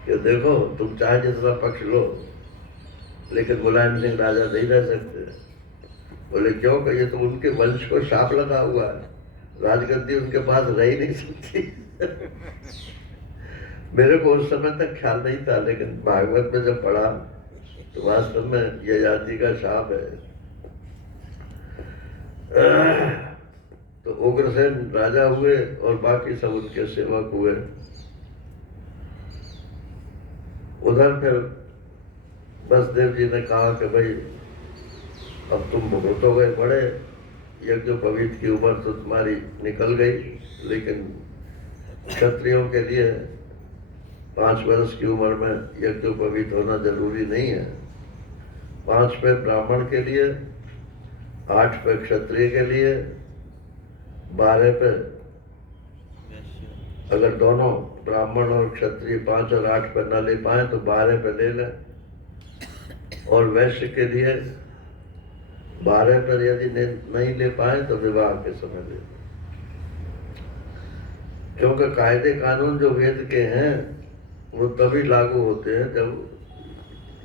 कि देखो तुम चाहे जितना पक्ष लो, लेकिन मुलायम सिंह राजा नहीं रह सकते। बोले क्यों, कहिए तो उनके वंश को शाप लगा हुआ है, राजगद्दी उनके पास रह ही नहीं सकती मेरे को उस समय तक ख्याल नहीं था, लेकिन भागवत में जब पढ़ा तो वास्तव में यह जाति का शाप है। तो उग्रसेन राजा हुए और बाकी सब उनके सेवक हुए। उधर फिर वसुदेव जी ने कहा कि भाई अब तुम भुगत हो गए बड़े, यज्ञोपवीत की उम्र तो तुम्हारी निकल गई, लेकिन क्षत्रियों के लिए 5 वर्ष की उम्र में यज्ञोपवीत होना जरूरी नहीं है। 5 पे ब्राह्मण के लिए, 8 पे क्षत्रिय के लिए, 12 पे अगर दोनों ब्राह्मण और क्षत्रिय 5 और 8 पे न ले पाए तो 12 पे ले लें, और वैश्य के लिए 12 पर यदि नहीं ले पाए तो विवाह के समय ले। क्योंकि कायदे कानून जो वेद के हैं वो तभी लागू होते हैं जब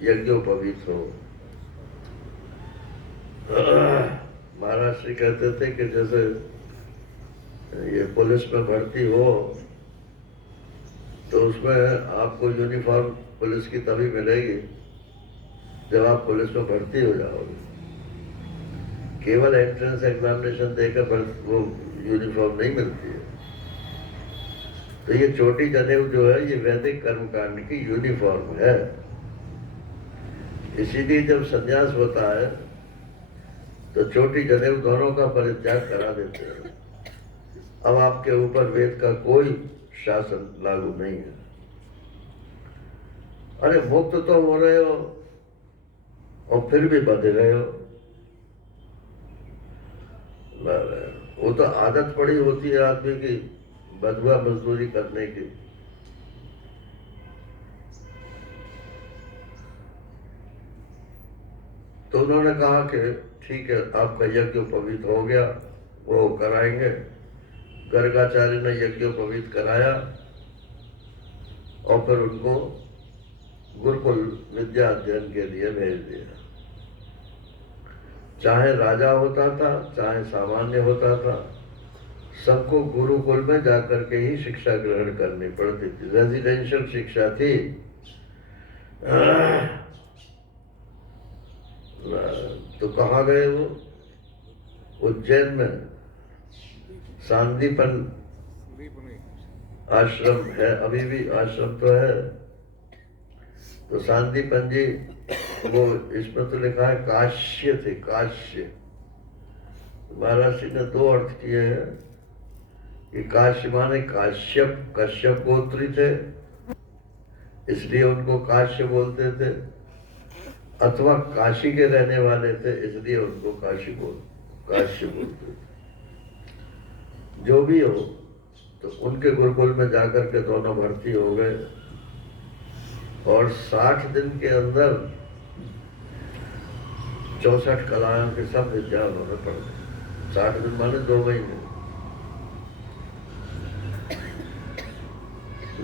यज्ञोपवीत हो। महाराज श्री कहते थे कि जैसे ये पुलिस में भर्ती हो तो उसमें आपको यूनिफॉर्म पुलिस की तभी मिलेगी जब आप पुलिस में भर्ती हो जाओगे। केवल एंट्रेंस एग्जामिनेशन देकर वो यूनिफॉर्म नहीं मिलती है। तो ये चोटी जनेऊ जो है ये वैदिक कर्मकांड की यूनिफॉर्म है। इसीलिए जब संन्यास होता है तो चोटी जनेऊ दोनों का परित्याग करा देते हैं। अब आपके ऊपर वेद का कोई शासन लागू नहीं है। अरे मुक्त तो हो रहे हो और फिर भी बंधे रहे हो। वो तो आदत पड़ी होती है आदमी की बंधुआ मजदूरी करने की। तो उन्होंने कहा कि ठीक है, आपका यज्ञोपवीत हो गया, वो कराएंगे। गर्गाचार्य ने यज्ञोपवीत कराया और फिर उनको गुरुकुल विद्या अध्ययन के लिए भेज दिया। चाहे राजा होता था चाहे सामान्य होता था, सबको गुरुकुल में जाकर के ही शिक्षा ग्रहण करनी पड़ती थी। रेजिडेंशियल शिक्षा थी। तो कहाँ गए वो? उज्जैन में सांदीपन आश्रम है, अभी भी आश्रम तो है। तो सांदीपन जी, वो इसमें तो लिखा है काश्य थे, काश्य। महाराज जी ने दो अर्थ किए हैं कि काश्य माने काश्यप, कश्यप गोत्री थे इसलिए उनको काश्य बोलते थे, अथवा काशी के रहने वाले थे इसलिए उनको काश्य बोलते थे। जो भी हो, तो उनके गुरुकुल में जाकर के दोनों भर्ती हो गए और 60 दिन के अंदर 64 कलाओं के सब विद्या उन्होंने पढ़ ली। 60 दिन माने 2 महीने।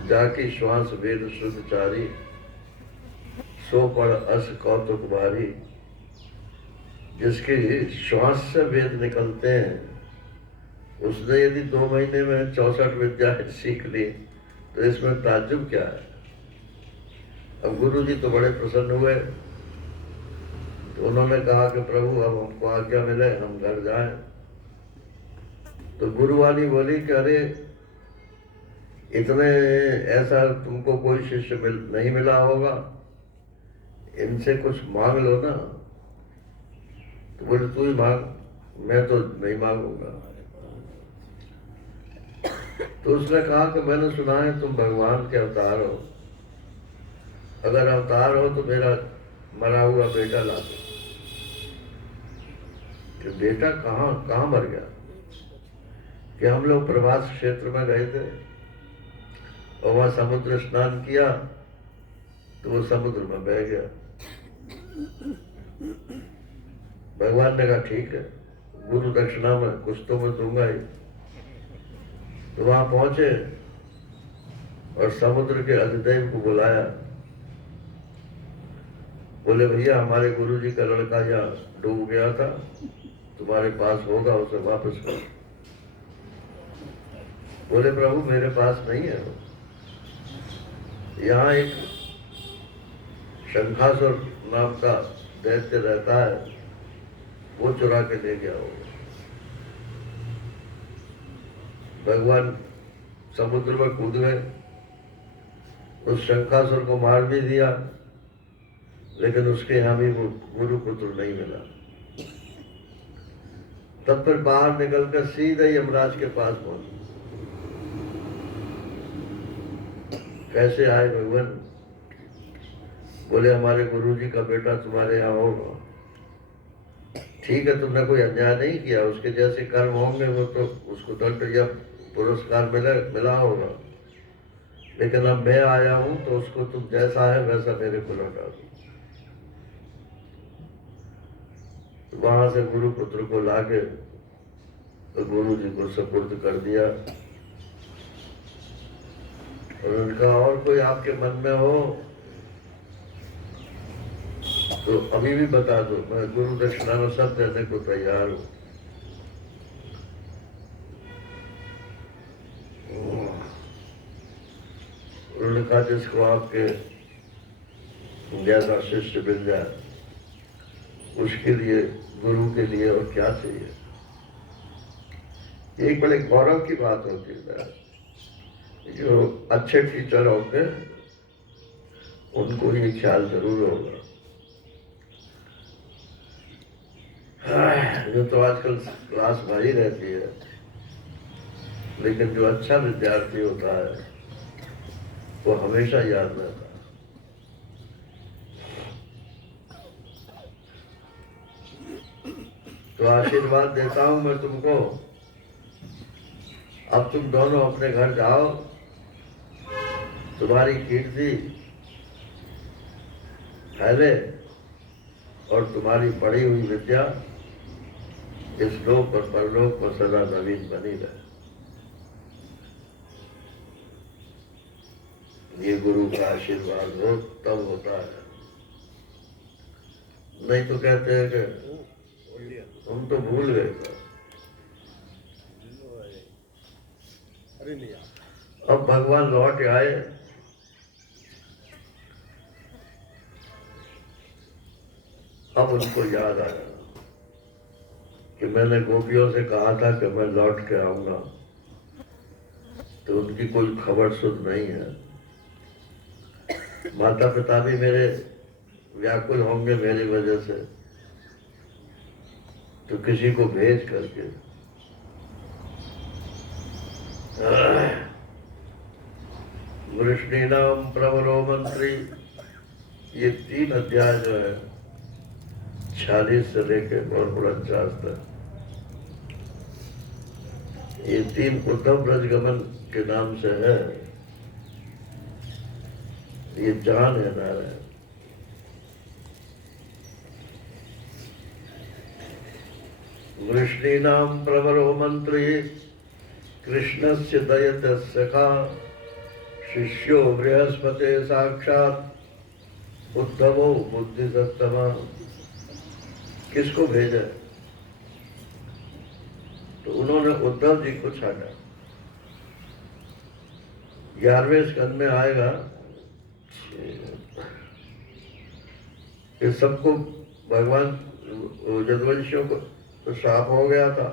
जाकी श्वास वेद शुद्धचारी, सो पढ़ अस कौतुक भारी। जिसके श्वास से वेद निकलते हैं, उसने यदि 2 महीने में 64 विद्याएं सीख ली तो इसमें ताज्जुब क्या है। अब गुरु जी तो बड़े प्रसन्न हुए, तो उन्होंने कहा कि प्रभु अब हमको आज्ञा मिले, हम घर जाएं। तो गुरुवाणी बोली कि अरे इतने ऐसा तुमको कोई शिष्य नहीं मिला होगा, इनसे कुछ मांग लो ना। तो बोले तू ही मांग, मैं तो नहीं मांगूंगा। तो उसने कहा कि मैंने सुना है तुम भगवान के अवतार हो, अगर अवतार हो तो मेरा मरा हुआ बेटा ला दो। कि बेटा कहाँ मर गया? कि हम लोग प्रवास क्षेत्र में गए थे और वहां समुद्र स्नान किया तो वो समुद्र में बह गया। भगवान ने कहा ठीक है, गुरु दक्षिणा में कुछ तो मैं दूंगा ही। तो वहां पहुंचे और समुद्र के अधिदेव को बुलाया। बोले भैया हमारे गुरु जी का लड़का यहाँ डूब गया था, तुम्हारे पास होगा, उसे वापस करो। बोले प्रभु मेरे पास नहीं है। यहाँ एक शंखासुर नाम का दैत्य रहता है, वो चुरा के ले गया होगा। भगवान समुद्र में कूद गए, उस शंखासुर को मार भी दिया, लेकिन उसके यहाँ भी वो गुरु पुत्र नहीं मिला। तब फिर बाहर निकलकर सीधे यमराज के पास पहुंचे। कैसे आए भगवान? बोले हमारे गुरु जी का बेटा तुम्हारे यहाँ होगा। ठीक है, तुमने कोई अन्याय नहीं किया, उसके जैसे कर्म होंगे वो तो उसको दंड या पुरस्कार मिला होगा, लेकिन अब मैं आया हूं तो उसको तुम जैसा है वैसा मेरे को लौटा दो। वहां से गुरु पुत्र को लाके तो गुरु जी को सुपुर्द कर दिया। और उनका और कोई आपके मन में हो तो अभी भी बता दो, मैं गुरु दक्षिणा में सब देने को तैयार हूं। उन्होंने कहा जिसको आपके जैसा शिष्य मिल जाए उसके लिए, गुरु के लिए और क्या चाहिए। एक बड़े गौरव की बात होती है जो अच्छे टीचर होंगे उनको ये ख्याल जरूर होगा। जो तो आजकल क्लास भरी रहती है, लेकिन जो अच्छा विद्यार्थी होता है वो हमेशा याद रहता है। तो आशीर्वाद देता हूं मैं तुमको। अब तुम दोनों अपने घर जाओ, तुम्हारी कीर्ति फैले और तुम्हारी पढ़ी हुई विद्या इस लोक और परलोक पर सदा नवीन बनी रहे। ये गुरु का आशीर्वाद हो तब होता है, नहीं तो कहते हैं कि तुम तो भूल गए थे। अब भगवान लौट आए, अब उनको याद आया कि मैंने गोपियों से कहा था कि मैं लौट के आऊंगा, तो उनकी कोई खबर सुध नहीं है। माता पिता भी मेरे व्याकुल होंगे मेरी वजह से, तो किसी को भेज करके वृष्णीनाम प्रवरो मंत्री, ये 3 अध्याय जो है 46 से लेके और 49 तक, ये 3 उद्धव ब्रजगमन के नाम से है। ये जान है नारायण। वृष्णीनाम प्रवरो मंत्री कृष्णस्य दयते सखा शिष्यो बृहस्पते साक्षात उद्धवो बुद्धि सत्तमा। किसको भेजा? तो उन्होंने उद्धव जी को छाटा। 11वें स्कंद में आएगा, इस सबको भगवान यदुवंशियों को तो श्राप हो गया था,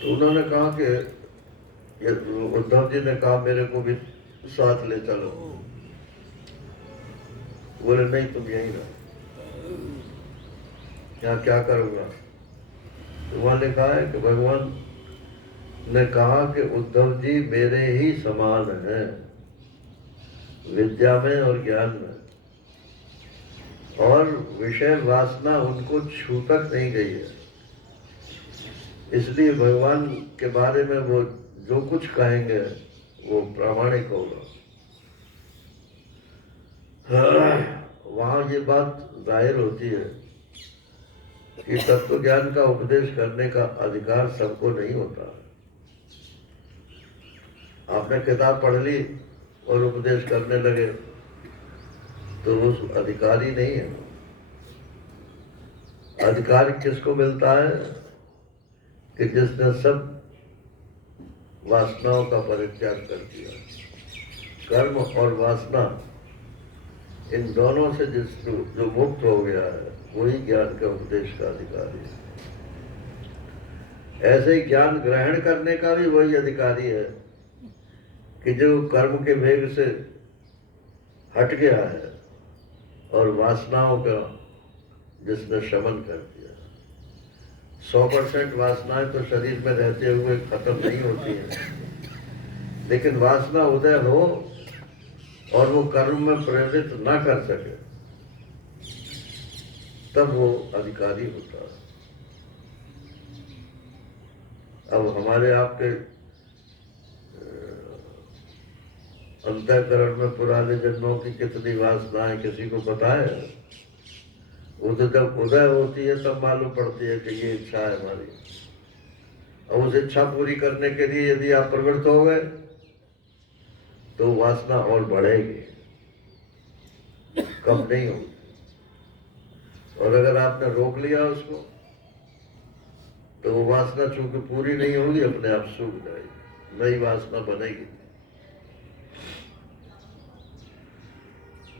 तो उन्होंने कहा कि उद्धव जी ने कहा मेरे को भी साथ ले चलो। बोले नहीं तुम यहीं रहो, यहाँ क्या करूंगा। तो वहां लिखा है कि भगवान ने कहा कि उद्धव जी मेरे ही समान हैं विद्या में और ज्ञान में, और विषय वासना उनको छू तक नहीं गई है। इसलिए भगवान के बारे में वो जो कुछ कहेंगे वो प्रामाणिक होगा। वहां ये बात जाहिर होती है कि तत्व ज्ञान का उपदेश करने का अधिकार सबको नहीं होता। आपने किताब पढ़ ली और उपदेश करने लगे तो वो अधिकारी नहीं है। अधिकार किसको मिलता है कि जिसने सब वासनाओं का परित्याग कर दिया। कर्म और वासना इन दोनों से जो मुक्त हो गया है वही ज्ञान के उपदेश का अधिकारी है। ऐसे ही ज्ञान ग्रहण करने का भी वही अधिकारी है कि जो कर्म के वेग से हट गया है और वासनाओं का जिसने शमन कर दिया। 100% वासनाएं तो शरीर में रहते हुए खत्म नहीं होती हैं, लेकिन वासना उदय हो और वो कर्म में प्रेरित ना कर सके तब वो अधिकारी होता है। अब हमारे आपके अंतःकरण में पुराने जन्मों की कितनी वासनाएं किसी को पता है? वो तो जब उदय होती है तब मालूम पड़ती है कि ये इच्छा है हमारी। और उस इच्छा पूरी करने के लिए यदि आप प्रवृत्त हो गए तो वासना और बढ़ेगी, कम नहीं होगी। और अगर आपने रोक लिया उसको तो वो वासना चूंकि पूरी नहीं होगी अपने आप सूख जाएगी, नई वासना बनेगी।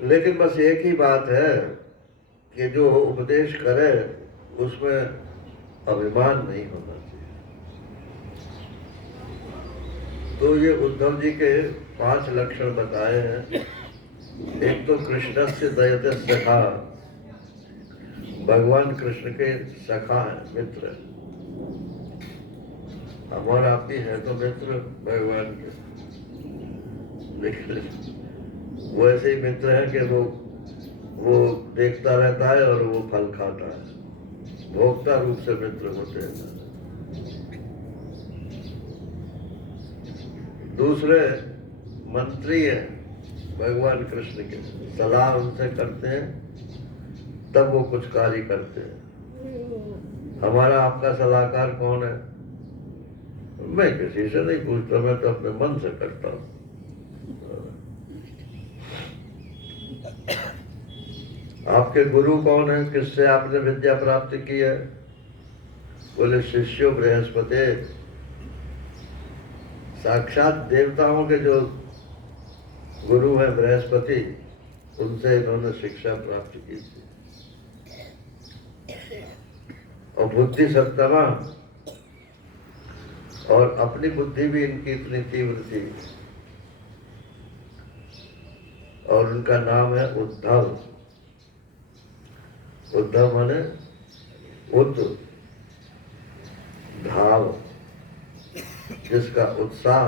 लेकिन बस एक ही बात है कि जो उपदेश करे उसमें अभिमान नहीं होना चाहिए। तो ये उद्धव जी के 5 लक्षण बताए हैं। एक तो कृष्ण से दयते सखा, भगवान कृष्ण के सखा है, मित्र। हमारा आप भी है तो मित्र भगवान के, लेकिन वो ऐसे ही मित्र है कि वो देखता रहता है और वो फल खाता है, भोक्ता रूप से मित्र होते हैं। दूसरे मंत्री हैं भगवान कृष्ण के, सलाह उनसे करते हैं तब वो कुछ कार्य करते हैं। हमारा आपका सलाहकार कौन है? मैं किसी से नहीं पूछता, मैं तो अपने मन से करता हूं। आपके गुरु कौन है? किससे आपने विद्या प्राप्त की है? बोले शिष्यो बृहस्पति, साक्षात देवताओं के जो गुरु हैं बृहस्पति, उनसे इन्होंने शिक्षा प्राप्त की थी। और बुद्धि सत्तमा, और अपनी बुद्धि भी इनकी इतनी तीव्र थी। और उनका नाम है उद्धव। उद्धव माने उद्ध, धाव, जिसका उत्साह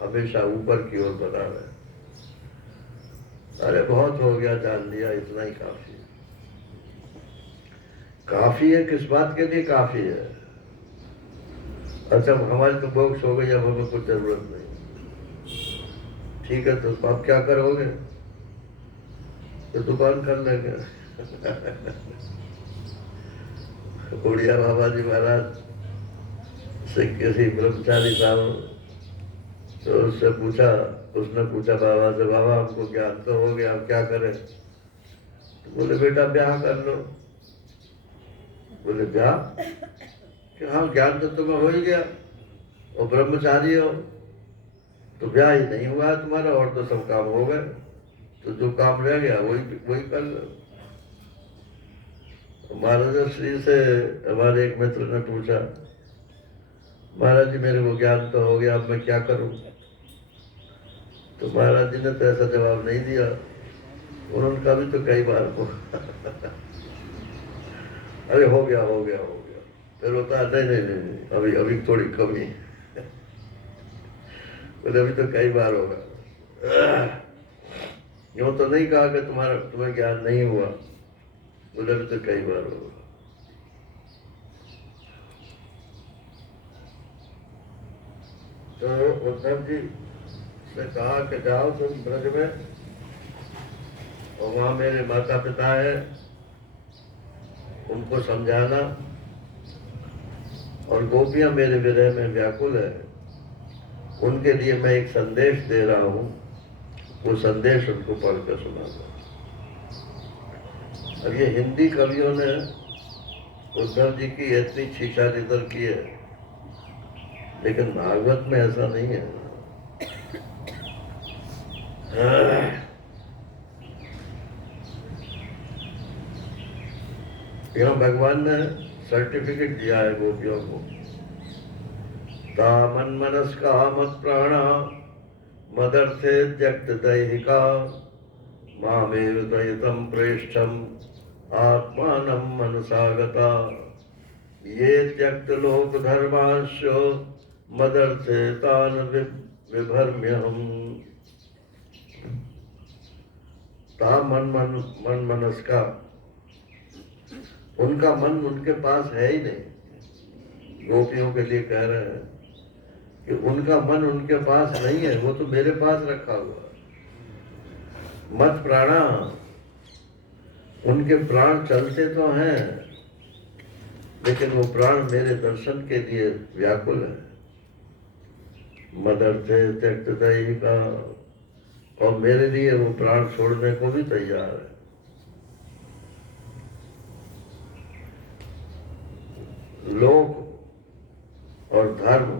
हमेशा ऊपर की ओर बना रहे। अरे बहुत हो गया, जान लिया, इतना ही काफी है। काफी है किस बात के लिए काफी है? अच्छा, हमारी तो बोक्स हो गई, अब हमें कुछ जरूरत नहीं। ठीक है, तो आप क्या करोगे? तो दुकान कर लेंगे। उड़िया बाबा जी महाराज से किसी ब्रह्मचारी साहब, तो उसने पूछा बाबा से, बाबा हमको ज्ञान तो हो गया, अब क्या करें? तो बोले बेटा ब्याह कर लो। बोले ब्याह? कि हाँ, ज्ञान तो तुम्हें हो ही गया और ब्रह्मचारी हो, तो ब्याह ही नहीं हुआ तुम्हारा, और तो सब काम हो गए, तो जो काम रह गया वही कर लो। महाराज श्री से हमारे एक मित्र ने पूछा, महाराज जी मेरे को ज्ञान तो हो गया, अब मैं क्या करूं? तो महाराज जी ने तो ऐसा जवाब नहीं दिया। उन्होंने कहा भी तो कई बार हो। अरे हो गया। फिर होता है नहीं, अभी थोड़ी कमी। बोले अभी तो कई बार होगा। यूं तो नहीं कहा कि तुम्हें ज्ञान नहीं हुआ। बोले अभी तो कई बार होगा। तो उद्धव जी से कहा कि जाओ तुम ब्रज में, और वहां मेरे माता पिता है, उनको समझाना, और गोपियां मेरे विरह में व्याकुल है, उनके लिए मैं एक संदेश दे रहा हूं, वो संदेश उनको पढ़कर सुनाना। अब ये हिंदी कवियों ने उद्धव जी की इतनी छीछा-लितर की है, लेकिन भागवत में ऐसा नहीं है। यहाँ भगवान ने सर्टिफिकेट दिया है गोपियों को। तामन मनस्का मत प्राणा मदर्थे त्यक्त दैहिका मामेव दयितम प्रेष्ठम आत्मानं मनसागता ये त्यक्त लोक धर्मांश मदर्थे तान विभर्म्यहम्। तामन मन मनस्का, उनका मन उनके पास है ही नहीं। गोपियों के लिए कह रहे हैं कि उनका मन उनके पास नहीं है, वो तो मेरे पास रखा हुआ। मत प्राणा, उनके प्राण चलते तो हैं, लेकिन वो प्राण मेरे दर्शन के लिए व्याकुल है। मदर्थे त्यक्त दैहिका, और मेरे लिए वो प्राण छोड़ने को भी तैयार है। लोक और धर्म,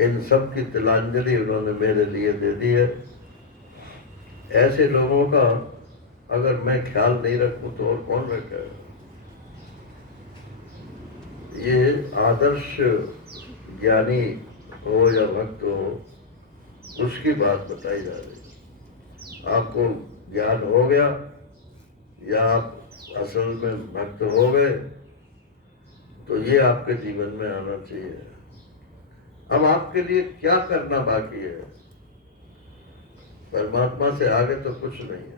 इन सब की तिलांजलि उन्होंने मेरे लिए दे दी है। ऐसे लोगों का अगर मैं ख्याल नहीं रखूं तो और कौन रखेगा? ये आदर्श ज्ञानी हो या भक्त हो, उसकी बात बताई जा रही। आपको ज्ञान हो गया या आप असल में भक्त हो गए, तो ये आपके जीवन में आना चाहिए। अब आपके लिए क्या करना बाकी है? परमात्मा से आगे तो कुछ नहीं है।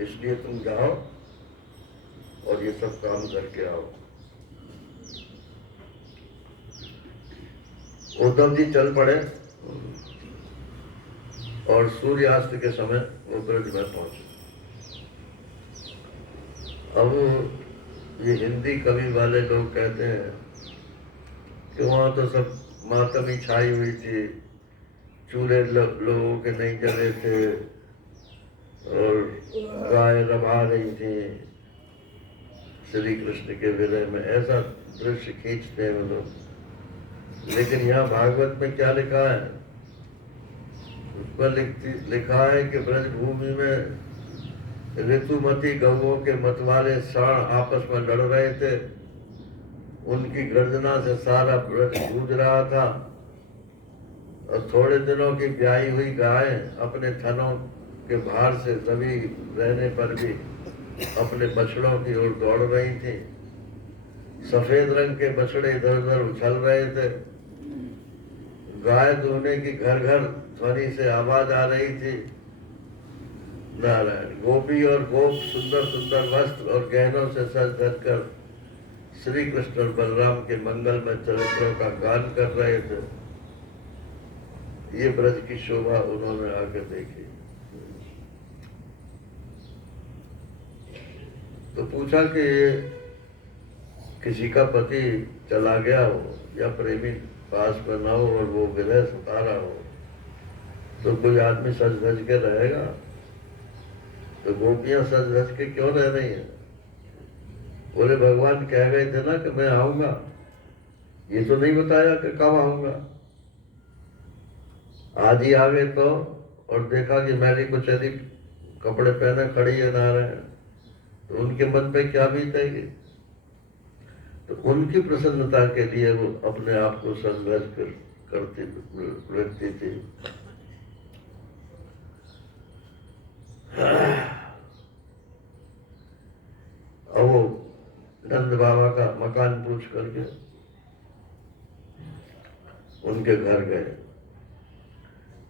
इसलिए तुम जाओ और ये सब काम करके आओ। उद्धव जी चल पड़े और सूर्यास्त के समय वो ब्रज में पहुंचे। अब ये हिंदी कवि वाले लोग कहते हैं कि वहां तो सब मातम ही छाई हुई थी, चूल्हे लोगों के नहीं जले थे और गाय रवा रही थी श्री कृष्ण के विरह में। ऐसा दृश्य खींचते हैं वो लोग। लेकिन यहाँ भागवत में क्या लिखा है? उस पर लिखा है कि ब्रज भूमि में ऋतुमती गौओं के मतवाले साण आपस में लड़ रहे थे। उनकी गर्जना से सारा ब्रज गूंज रहा था और थोड़े दिनों की ब्याही हुई गाय अपने थनों के भार से दबी रहने पर भी अपने बछड़ों की ओर दौड़ रही थी। सफेद रंग के बछड़े इधर उधर उछल रहे थे। गाय दूहने की घर घर ध्वनि से आवाज आ रही थी। नारायण। गोपी और गोप सुंदर सुंदर वस्त्र और गहनों से सज धज कर श्री कृष्ण और बलराम के मंगलमय चरित्रों का गान कर रहे थे। ये ब्रज की शोभा उन्होंने आकर देखी। तो पूछा कि किसी का पति चला गया हो या प्रेमी पास में ना हो और वो विरह सता रहा हो, तो कोई आदमी सज धज के रहेगा? तो गोपियां सज धज के क्यों रह रही हैं? बोले भगवान कह गए थे ना कि मैं आऊंगा, ये तो नहीं बताया कि कब आऊंगा। आज ही आ गए तो, और देखा कि मैली को चली कपड़े पहने खड़ी है नारायण, तो उनके मन पे क्या बीतेगी? तो उनकी प्रसन्नता के लिए वो अपने आप को संघर्ष करती व्यक्ति थी। अब वो नंद बाबा का मकान पूछ करके उनके घर गए।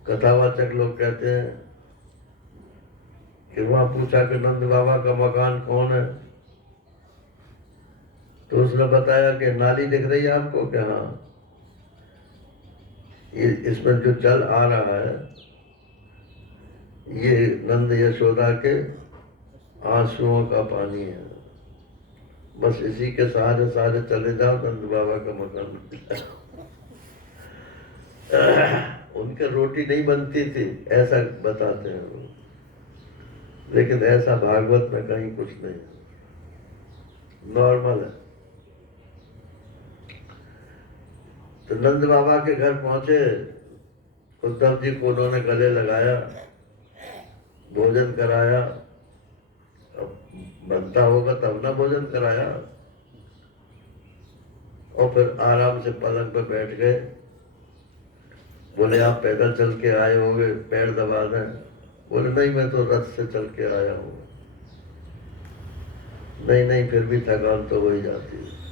कथावाचक लोग कहते हैं कि वहां पूछा कि नंद बाबा का मकान कौन है, तो उसने बताया कि नाली दिख रही है आपको क्या? हाँ, इसमें जो जल आ रहा है ये नंद यशोदा के आंसुओं का पानी है। बस इसी के सहारे सहारे चले जाओ, नंद बाबा का मकान। उनके रोटी नहीं बनती थी ऐसा बताते हैं वो, लेकिन ऐसा भागवत में कहीं कुछ नहीं, नॉर्मल है। तो नंद बाबा के घर पहुंचे, उद्धव जी को उन्होंने गले लगाया, भोजन कराया। अब बनता होगा तब ना भोजन कराया। और फिर आराम से पलंग पर बैठ गए। बोले आप पैदल चल के आए होंगे, पैर दबा दें। बोले नहीं, मैं तो रथ से चल के आया हूँ। नहीं नहीं, फिर भी थकान तो हो ही जाती है।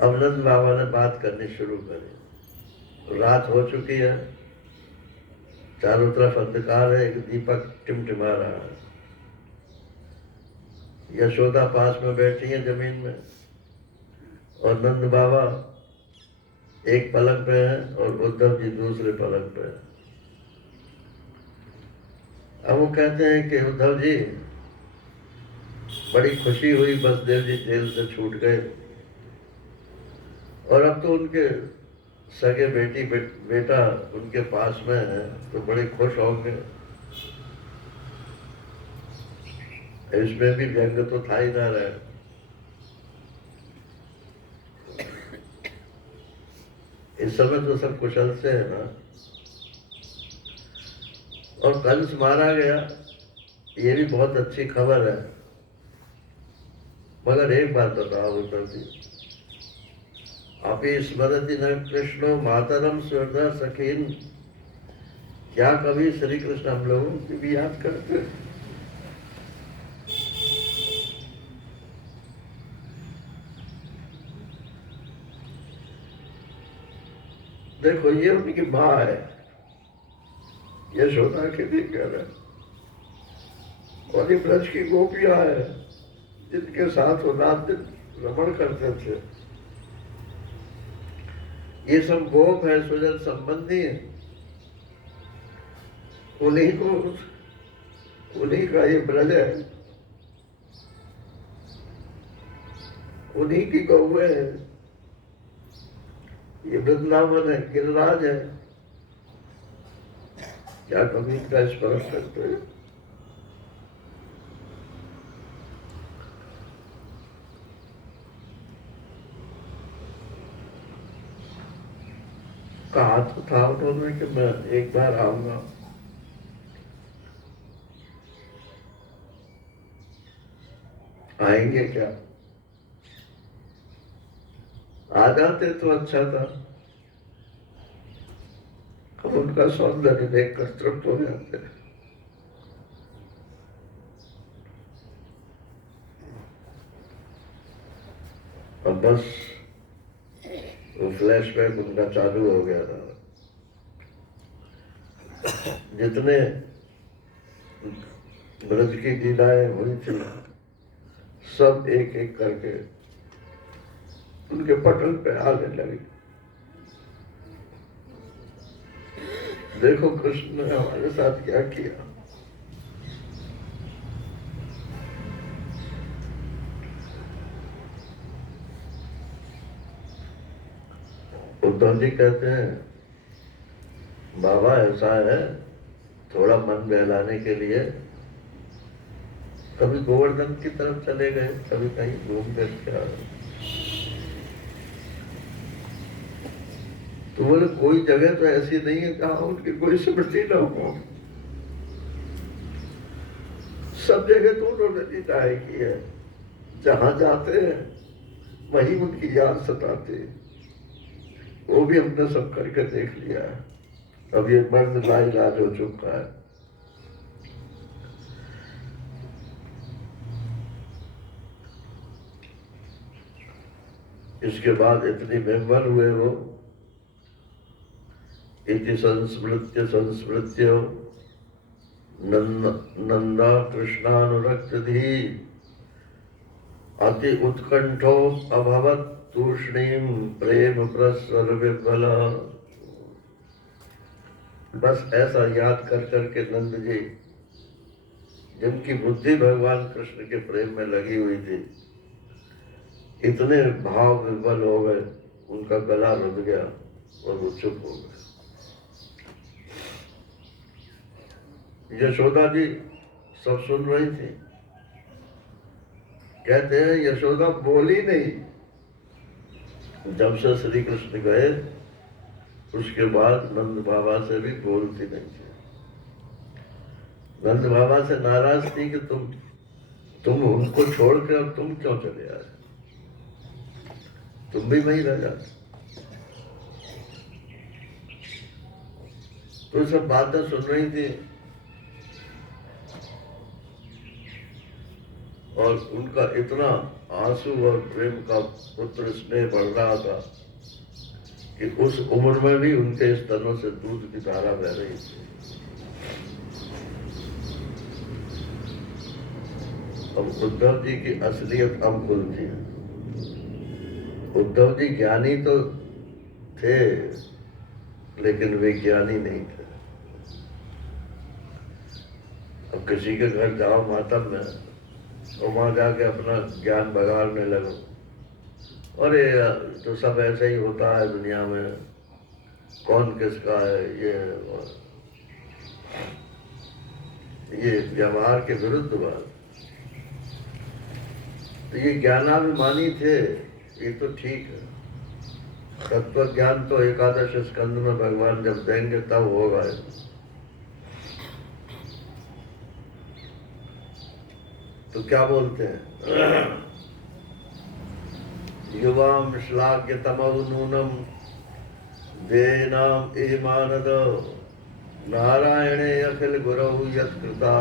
अब नंद बाबा ने बात करनी शुरू करी। रात हो चुकी है, चारों तरफ अंधकार है, एक दीपक टिमटिमा रहा है। यशोदा पास में बैठी है जमीन में, और नंद बाबा एक पलंग पे है और उद्धव जी दूसरे पलंग पे है। अब वो कहते हैं कि उद्धव जी, बड़ी खुशी हुई बसदेव जी जेल से छूट गए, और अब तो उनके सगे बेटा उनके पास में है, तो बड़े खुश होंगे। इसमें भी व्यंग तो था ही ना रहे। इस समय तो सब कुशल से है ना। और कंस मारा गया, ये भी बहुत अच्छी खबर है। मगर एक बात बताओ उत्तर जी, आप ही स्मरति न कृष्णो मातरम स्वर्धा सखीन, क्या कभी श्री कृष्ण हम लोगों की भी याद करते? देखो ये उनकी माँ है, यशोदा के भी कह रहे, और ये ब्रज की गोपियां है जिनके साथ वो रात दिन रमण करते थे। ये सब गोप है, स्वजन संबंधी है, उन्हीं का ये ब्रज है, उन्हीं की गौएं है, ये वृंदावन है, गिरिराज है। क्या कभी इनका स्मरण करते हैं? कहा तो था उन्होंने कि मैं एक बार आऊंगा। आएंगे क्या? आ जाते तो अच्छा था, हम उनका सौंदर्य देखकर तृप्त हो जाते। अब बस वो फ्लैशबैक उनका चालू हो गया था। जितने ब्रज की लीलाएं हुई थी सब एक एक करके उनके पटल पे आने लगी। देखो कृष्ण ने हमारे साथ क्या किया। उद्धव जी कहते हैं बाबा ऐसा है, थोड़ा मन बहलाने के लिए कभी गोवर्धन की तरफ चले गए, कभी कहीं घूम कर क्या। तो बोले कोई जगह तो ऐसी नहीं है जहां उनकी कोई स्मृति न हो। सब जगह तो उन्होंने निकाय की है, जहां जाते हैं वहीं उनकी याद सताती है। वो भी हमने सब करके देख लिया है। अब ये मर्द लाइलाज हो चुका है। इसके बाद इतनी मेंबर हुए वो, इति संस्मृत्य संस्मृत्य नंदा कृष्णानुरक्त धी अति उत्कंठो अभवत तूष्णीम प्रेम प्रसर विफला। बस ऐसा याद कर करके नंद जी, जिनकी बुद्धि भगवान कृष्ण के प्रेम में लगी हुई थी, इतने भाव विफल हो गए, उनका गला रुक गया और वो चुप हो गए। यशोदा जी सब सुन रही थी। कहते हैं यशोदा बोली नहीं। जब से श्री कृष्ण गए उसके बाद नंद बाबा से भी बोलती नहीं थी। नंद बाबा से नाराज थी कि तुम उनको छोड़ के अब तुम क्यों चले आए, तुम भी वहीं रह जाते। तो सब बातें सुन रही थी और उनका इतना आंसू और प्रेम का पुत्र स्नेह बढ़ रहा था कि उस उम्र में भी उनके स्तनों से दूध की धारा बह रही थी। अब उद्धव जी की असलियत अब खुलती है। उद्धव जी ज्ञानी तो थे लेकिन वे ज्ञानी नहीं थे। अब किसी के घर जाओ मातम में और वहां जाके अपना ज्ञान बगाड़ने लगो, अरे तो सब ऐसे ही होता है दुनिया में, कौन किसका है, ये व्यवहार के विरुद्ध बात। तो ये ज्ञानाभिमानी थे, ये तो ठीक है। तत्व ज्ञान तो एकादश स्कंद में भगवान जब देंगे तब होगा। तो क्या बोलते हैं? युवाम श्लाघ्य तमवनूनम देनाम एमानद नारायणे अखिल गुरु यत्कृता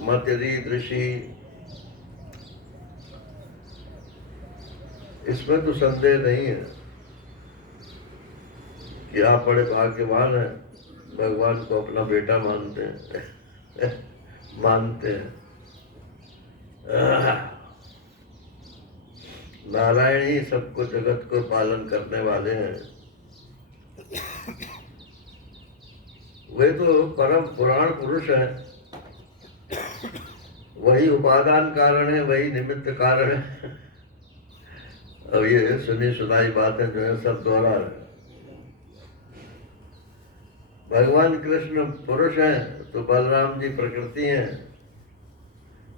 मतिरीदृशी। इसमें तो संदेह नहीं है कि आप बड़े भाग्यवान हैं, भगवान को अपना बेटा मानते हैं मानते हैं। नारायण ही सबको जगत को पालन करने वाले हैं। वे तो परम पुराण पुरुष हैं, वही उपादान कारण है, वही निमित्त कारण है। अब ये सुनी सुनाई बातें जो है सब दोहरा है। भगवान कृष्ण पुरुष हैं तो बलराम जी प्रकृति हैं।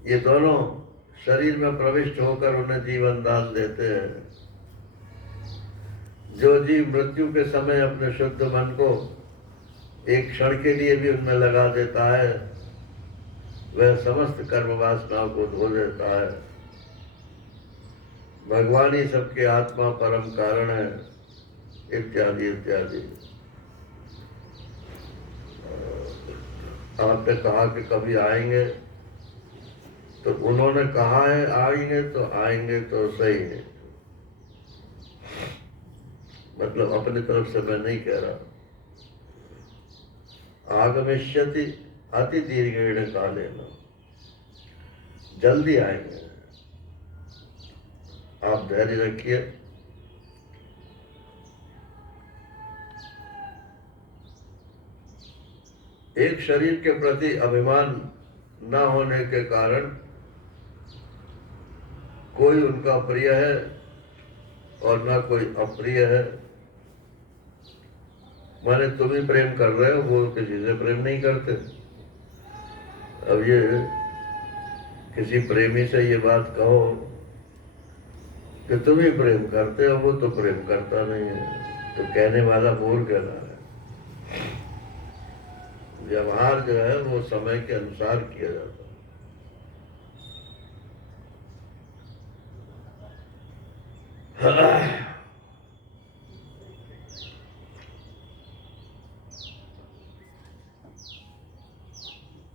ये दोनों शरीर में प्रविष्ट होकर उन्हें जीवन दान देते हैं। जो जीव मृत्यु के समय अपने शुद्ध मन को एक क्षण के लिए भी उनमें लगा देता है, वह समस्त कर्म वासनाओं को धो देता है। भगवान ही सबके आत्मा परम कारण है, इत्यादि इत्यादि। आपने कहा कि कभी आएंगे, तो उन्होंने कहा है आएंगे तो सही है, मतलब अपनी तरफ से मैं नहीं कह रहा। आगमिष्यति अति दीर्घेण कालेन, जल्दी आएंगे, आप धैर्य रखिए। एक शरीर के प्रति अभिमान न होने के कारण कोई उनका प्रिय है और न कोई अप्रिय है। माने तुम ही प्रेम कर रहे हो, वो किसी से प्रेम नहीं करते। अब ये किसी प्रेमी से ये बात कहो कि तुम ही प्रेम करते हो, वो तो प्रेम करता नहीं है, तो कहने वाला बोल कह रहा है। व्यवहार जो है वो समय के अनुसार किया जाता है।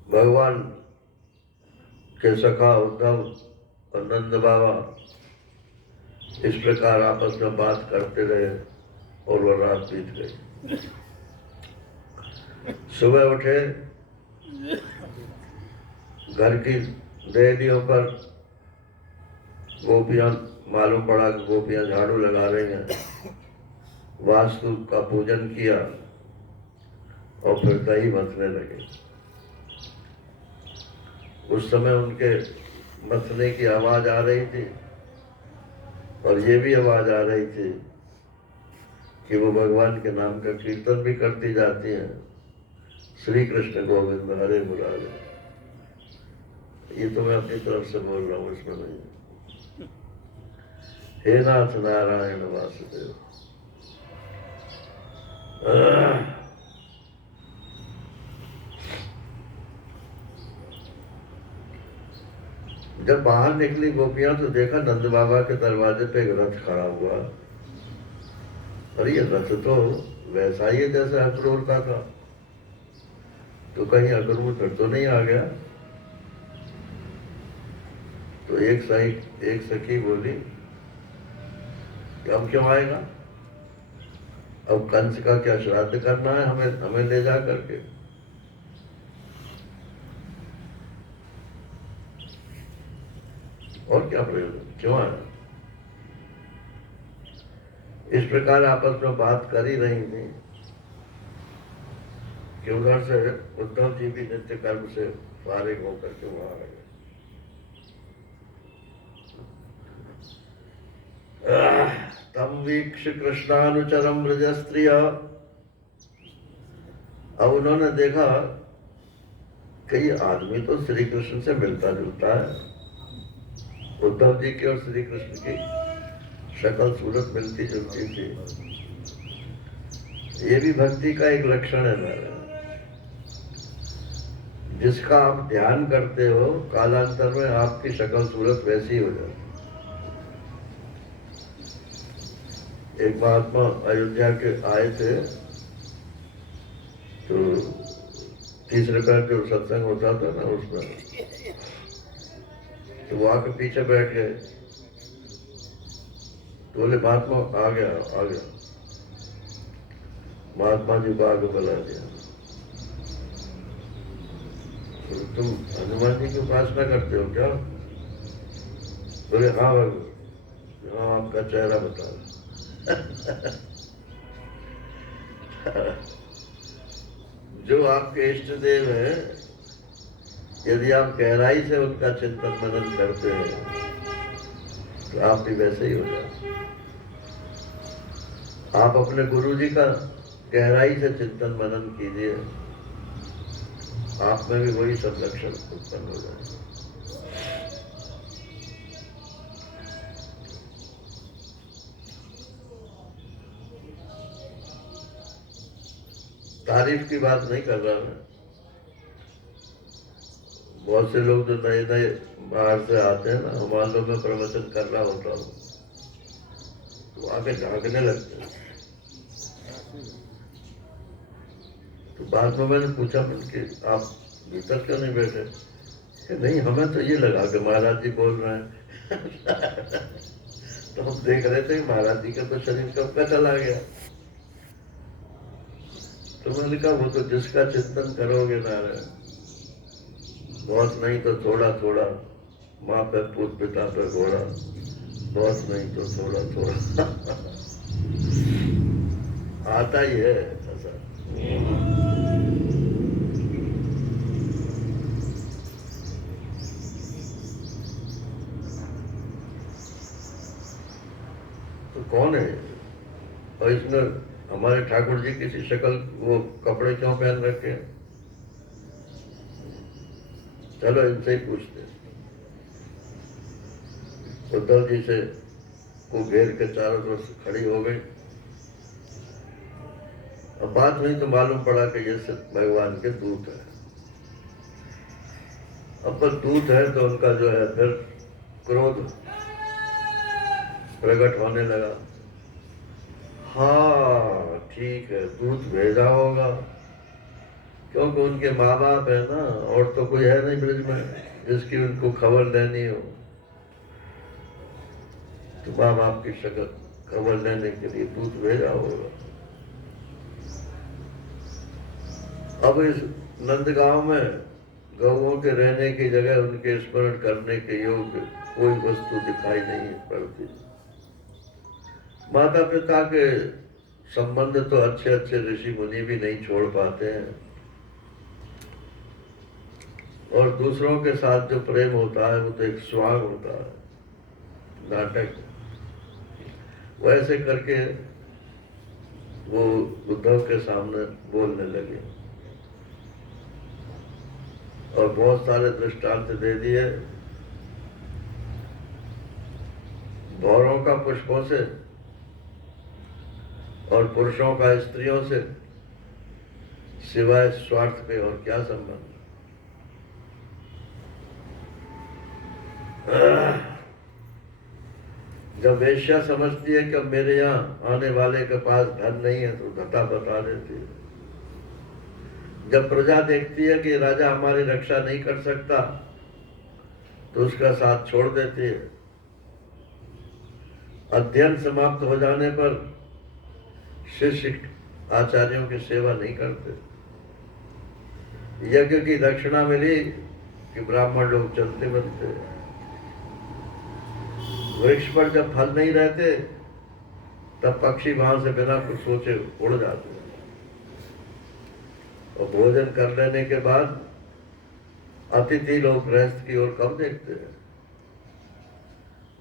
भगवान के सखा उद्धव और नंद बाबा इस प्रकार आपस में बात करते रहे और वह रात बीत गई। सुबह उठे, घर की देहलियों पर गोपियां, मालूम पड़ा कि गोपियां झाड़ू लगा रही हैं। वास्तु का पूजन किया और फिर दही मथने लगे। उस समय उनके मथने की आवाज आ रही थी और ये भी आवाज आ रही थी कि वो भगवान के नाम का कीर्तन भी करती जाती हैं। श्री कृष्ण गोविंद हरे मुरारे। ये तो मैं अपनी तरफ से बोल रहा हूँ, इसमें नहीं। हे नाथ नारायण वासुदेव। जब बाहर निकली गोपियां तो देखा नंद बाबा के दरवाजे पे एक रथ खड़ा हुआ। अरे ये रथ तो वैसा ही है जैसे अक्रूर का था, तो कहीं अक्रूर फिर तो नहीं आ गया। तो एक सखी बोली कि अब क्यों आएगा, अब कंस का क्या श्राद्ध करना है हमें ले जा करके। और क्या प्रयोजन, क्यों आया। इस प्रकार आपस में बात कर ही रही थी कि उधर से उद्धव जी भी नित्य कर्म से फारिग होकर के वहां आ गए। तम वीक्ष कृष्णानुचरम व्रजस्त्रिय। अब उन्होंने देखा कि ये आदमी तो श्री कृष्ण से मिलता जुलता है। उद्धव जी की और श्री कृष्ण की शक्ल सूरत मिलती जुलती थी। ये भी भक्ति का एक लक्षण है। जिसका आप ध्यान करते हो कालांतर में आपकी शक्ल सूरत वैसी हो जाती। एक महात्मा अयोध्या के आए थे तो 30 रुपए जो सत्संग होता था ना उसमें, तो वो आके पीछे बैठ गए। तो बोले महात्मा आ गया आ गया। महात्मा जी को आगे बुला दिया। तो तुम हनुमान जी की उपासना करते हो क्या? बोले हाँ बाबू, हाँ आपका चेहरा बता। जो आपके इष्ट देव हैं, यदि आप गहराई से उनका चिंतन मनन करते हैं तो आप भी वैसे ही हो जाते। आप अपने गुरु जी का गहराई से चिंतन मनन कीजिए, आप में भी वही सब लक्षण उत्पन्न हो जाए। तारीफ की बात नहीं कर रहा मैं। बहुत से लोग जो नए नए बाहर से आते हैं ना, मान लो मैं प्रवचन कर रहा होता हूँ तो आके झांकने लगते हैं। तो बाद में मैंने पूछा कि आप भीतर क्यों नहीं बैठे? कि नहीं, हमें तो ये लगा कि महाराज जी बोल रहे हैं। तो हम देख रहे थे महाराज जी का तो शरीर कब का चला गया। तो मैंने कहा वो तो जिसका चिंतन करोगे नारायण, बहुत नहीं तो थोड़ा थोड़ा, माँ पे पूत पिता पे घोड़ा, बहुत नहीं तो थोड़ा थोड़ा। आता ही है ऐसा। तो कौन है? और इसमें हमारे ठाकुर जी किसी शक्ल वो कपड़े क्यों पहन रखे हैं? चलो इनसे ही पूछते। उद्धव जी से को घेर के चारों तरफ खड़ी हो गई। अब बात हुई तो मालूम पड़ा कि ये सिर्फ भगवान के दूत है। अब पर दूत है तो उनका जो है फिर क्रोध प्रकट होने लगा। हाँ ठीक है, दूत भेजा होगा, क्योंकि उनके माँ बाप है ना, और तो कोई है नहीं ब्रिज में जिसकी उनको खबर लेनी हो। तो माँ बाप की शक्ल खबर लेने के लिए दूत भेजा होगा। अब इस नंदगांव में गौओं के रहने की जगह उनके स्मरण करने के योग्य कोई वस्तु दिखाई नहीं पड़ती। माता पिता के संबंध तो अच्छे अच्छे ऋषि मुनि भी नहीं छोड़ पाते हैं, और दूसरों के साथ जो प्रेम होता है वो तो एक स्वांग होता है, नाटक। वैसे करके वो उद्धव के सामने बोलने लगे और बहुत सारे दृष्टांत दे दिए। भौरों का पुष्पों से और पुरुषों का स्त्रियों से सिवाय स्वार्थ के और क्या संबंध। जब वेश्या समझती है कि मेरे यहाँ आने वाले के पास धन नहीं है तो धता बता देती है। जब प्रजा देखती है कि राजा हमारी रक्षा नहीं कर सकता तो उसका साथ छोड़ देती है। अध्ययन समाप्त हो जाने पर शिष्य आचार्यों की सेवा नहीं करते। यज्ञ की दक्षिणा मिली कि ब्राह्मण लोग चलते बनते। वृक्ष पर जब फल नहीं रहते तब पक्षी वहां से बिना कुछ सोचे उड़ जाते हैं। और भोजन कर लेने के बाद अतिथि लोग गृहस्थ की ओर कब देखते हैं।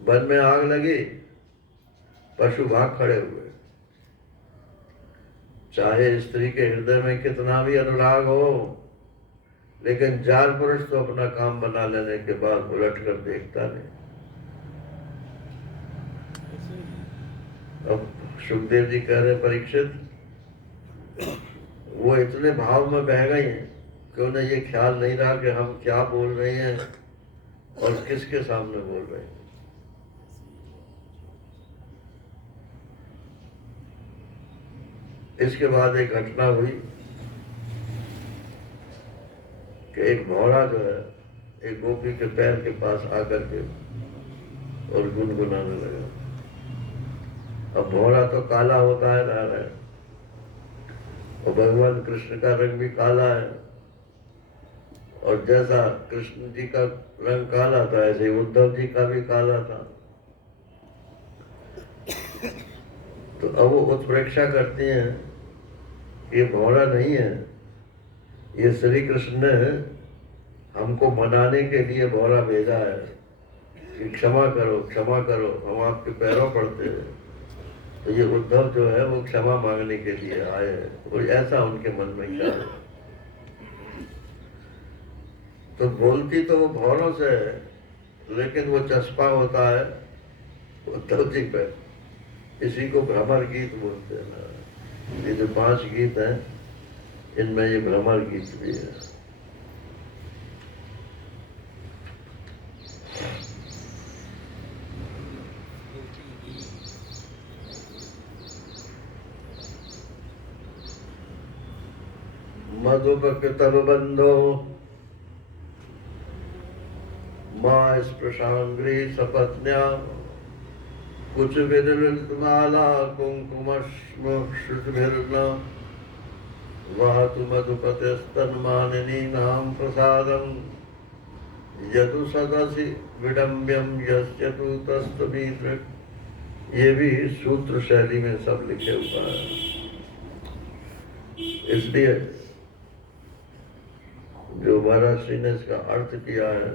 वन में आग लगी, पशु भाग खड़े हुए। चाहे स्त्री के हृदय में कितना भी अनुराग हो, लेकिन जार पुरुष तो अपना काम बना लेने के बाद उलट कर देखता नहीं। अब सुखदेव जी कह रहे परीक्षित, वो इतने भाव में बह गई हैं, कि उन्हें ये ख्याल नहीं रहा कि हम क्या बोल रहे हैं और किसके सामने बोल रहे हैं। इसके बाद एक घटना हुई कि एक भौरा जो है एक गोपी के पैर के पास आकर के और गुनगुनाने लगा। अब भौरा तो काला होता है नारायण, और भगवान कृष्ण का रंग भी काला है, और जैसा कृष्ण जी का रंग काला था ऐसे उद्धव जी का भी काला था। तो अब वो उत्प्रेक्षा करते हैं ये भौरा नहीं है, ये श्री कृष्ण ने हमको मनाने के लिए भौरा भेजा है कि क्षमा करो क्षमा करो, हम आपके पैरों पड़ते हैं। तो ये उद्धव जो है वो क्षमा मांगने के लिए आए हैं, और ऐसा उनके मन में ख्याल है। तो बोलती तो वो भौरों से है, लेकिन वो चस्पा होता है उद्धव जी पे। इसी को भ्रमर गीत बोलते हैं ना। ये जो 5 गीत हैं इनमें ये भ्रमर गीत भी है। मधुपकृतव बंधो माँ स्पृशांग्री सपत्न्या कुछ विदलितमाला कुंकुमश्रुतिभिर्न वहतु मधुपतिस्तन्मानिनी नाम प्रसादम यदु सदसि विडम्ब्यम यस्य तु तस्तमीत्र। ये भी सूत्र शैली में सब लिखे हुआ है, इसलिए जो महर्षि ने इसका अर्थ किया है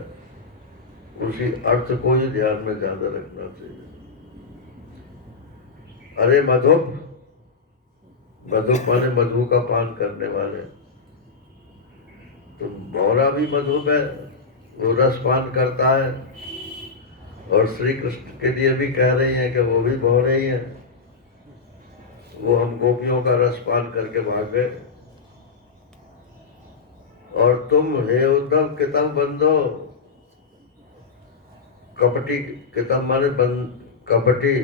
उसी अर्थ को ही ध्यान में ज्यादा रखना चाहिए। अरे मधुप, मधुप माने मधु का पान करने वाले, तो भौरा भी मधुप है, वो रस पान करता है, और श्री कृष्ण के लिए भी कह रही हैं कि वो भी भौरे ही हैं। वो हम गोपियों का रस पान करके भाग गए, और तुम हे उद्धव कितम बंधो, कपटी, कितम माने कपटी,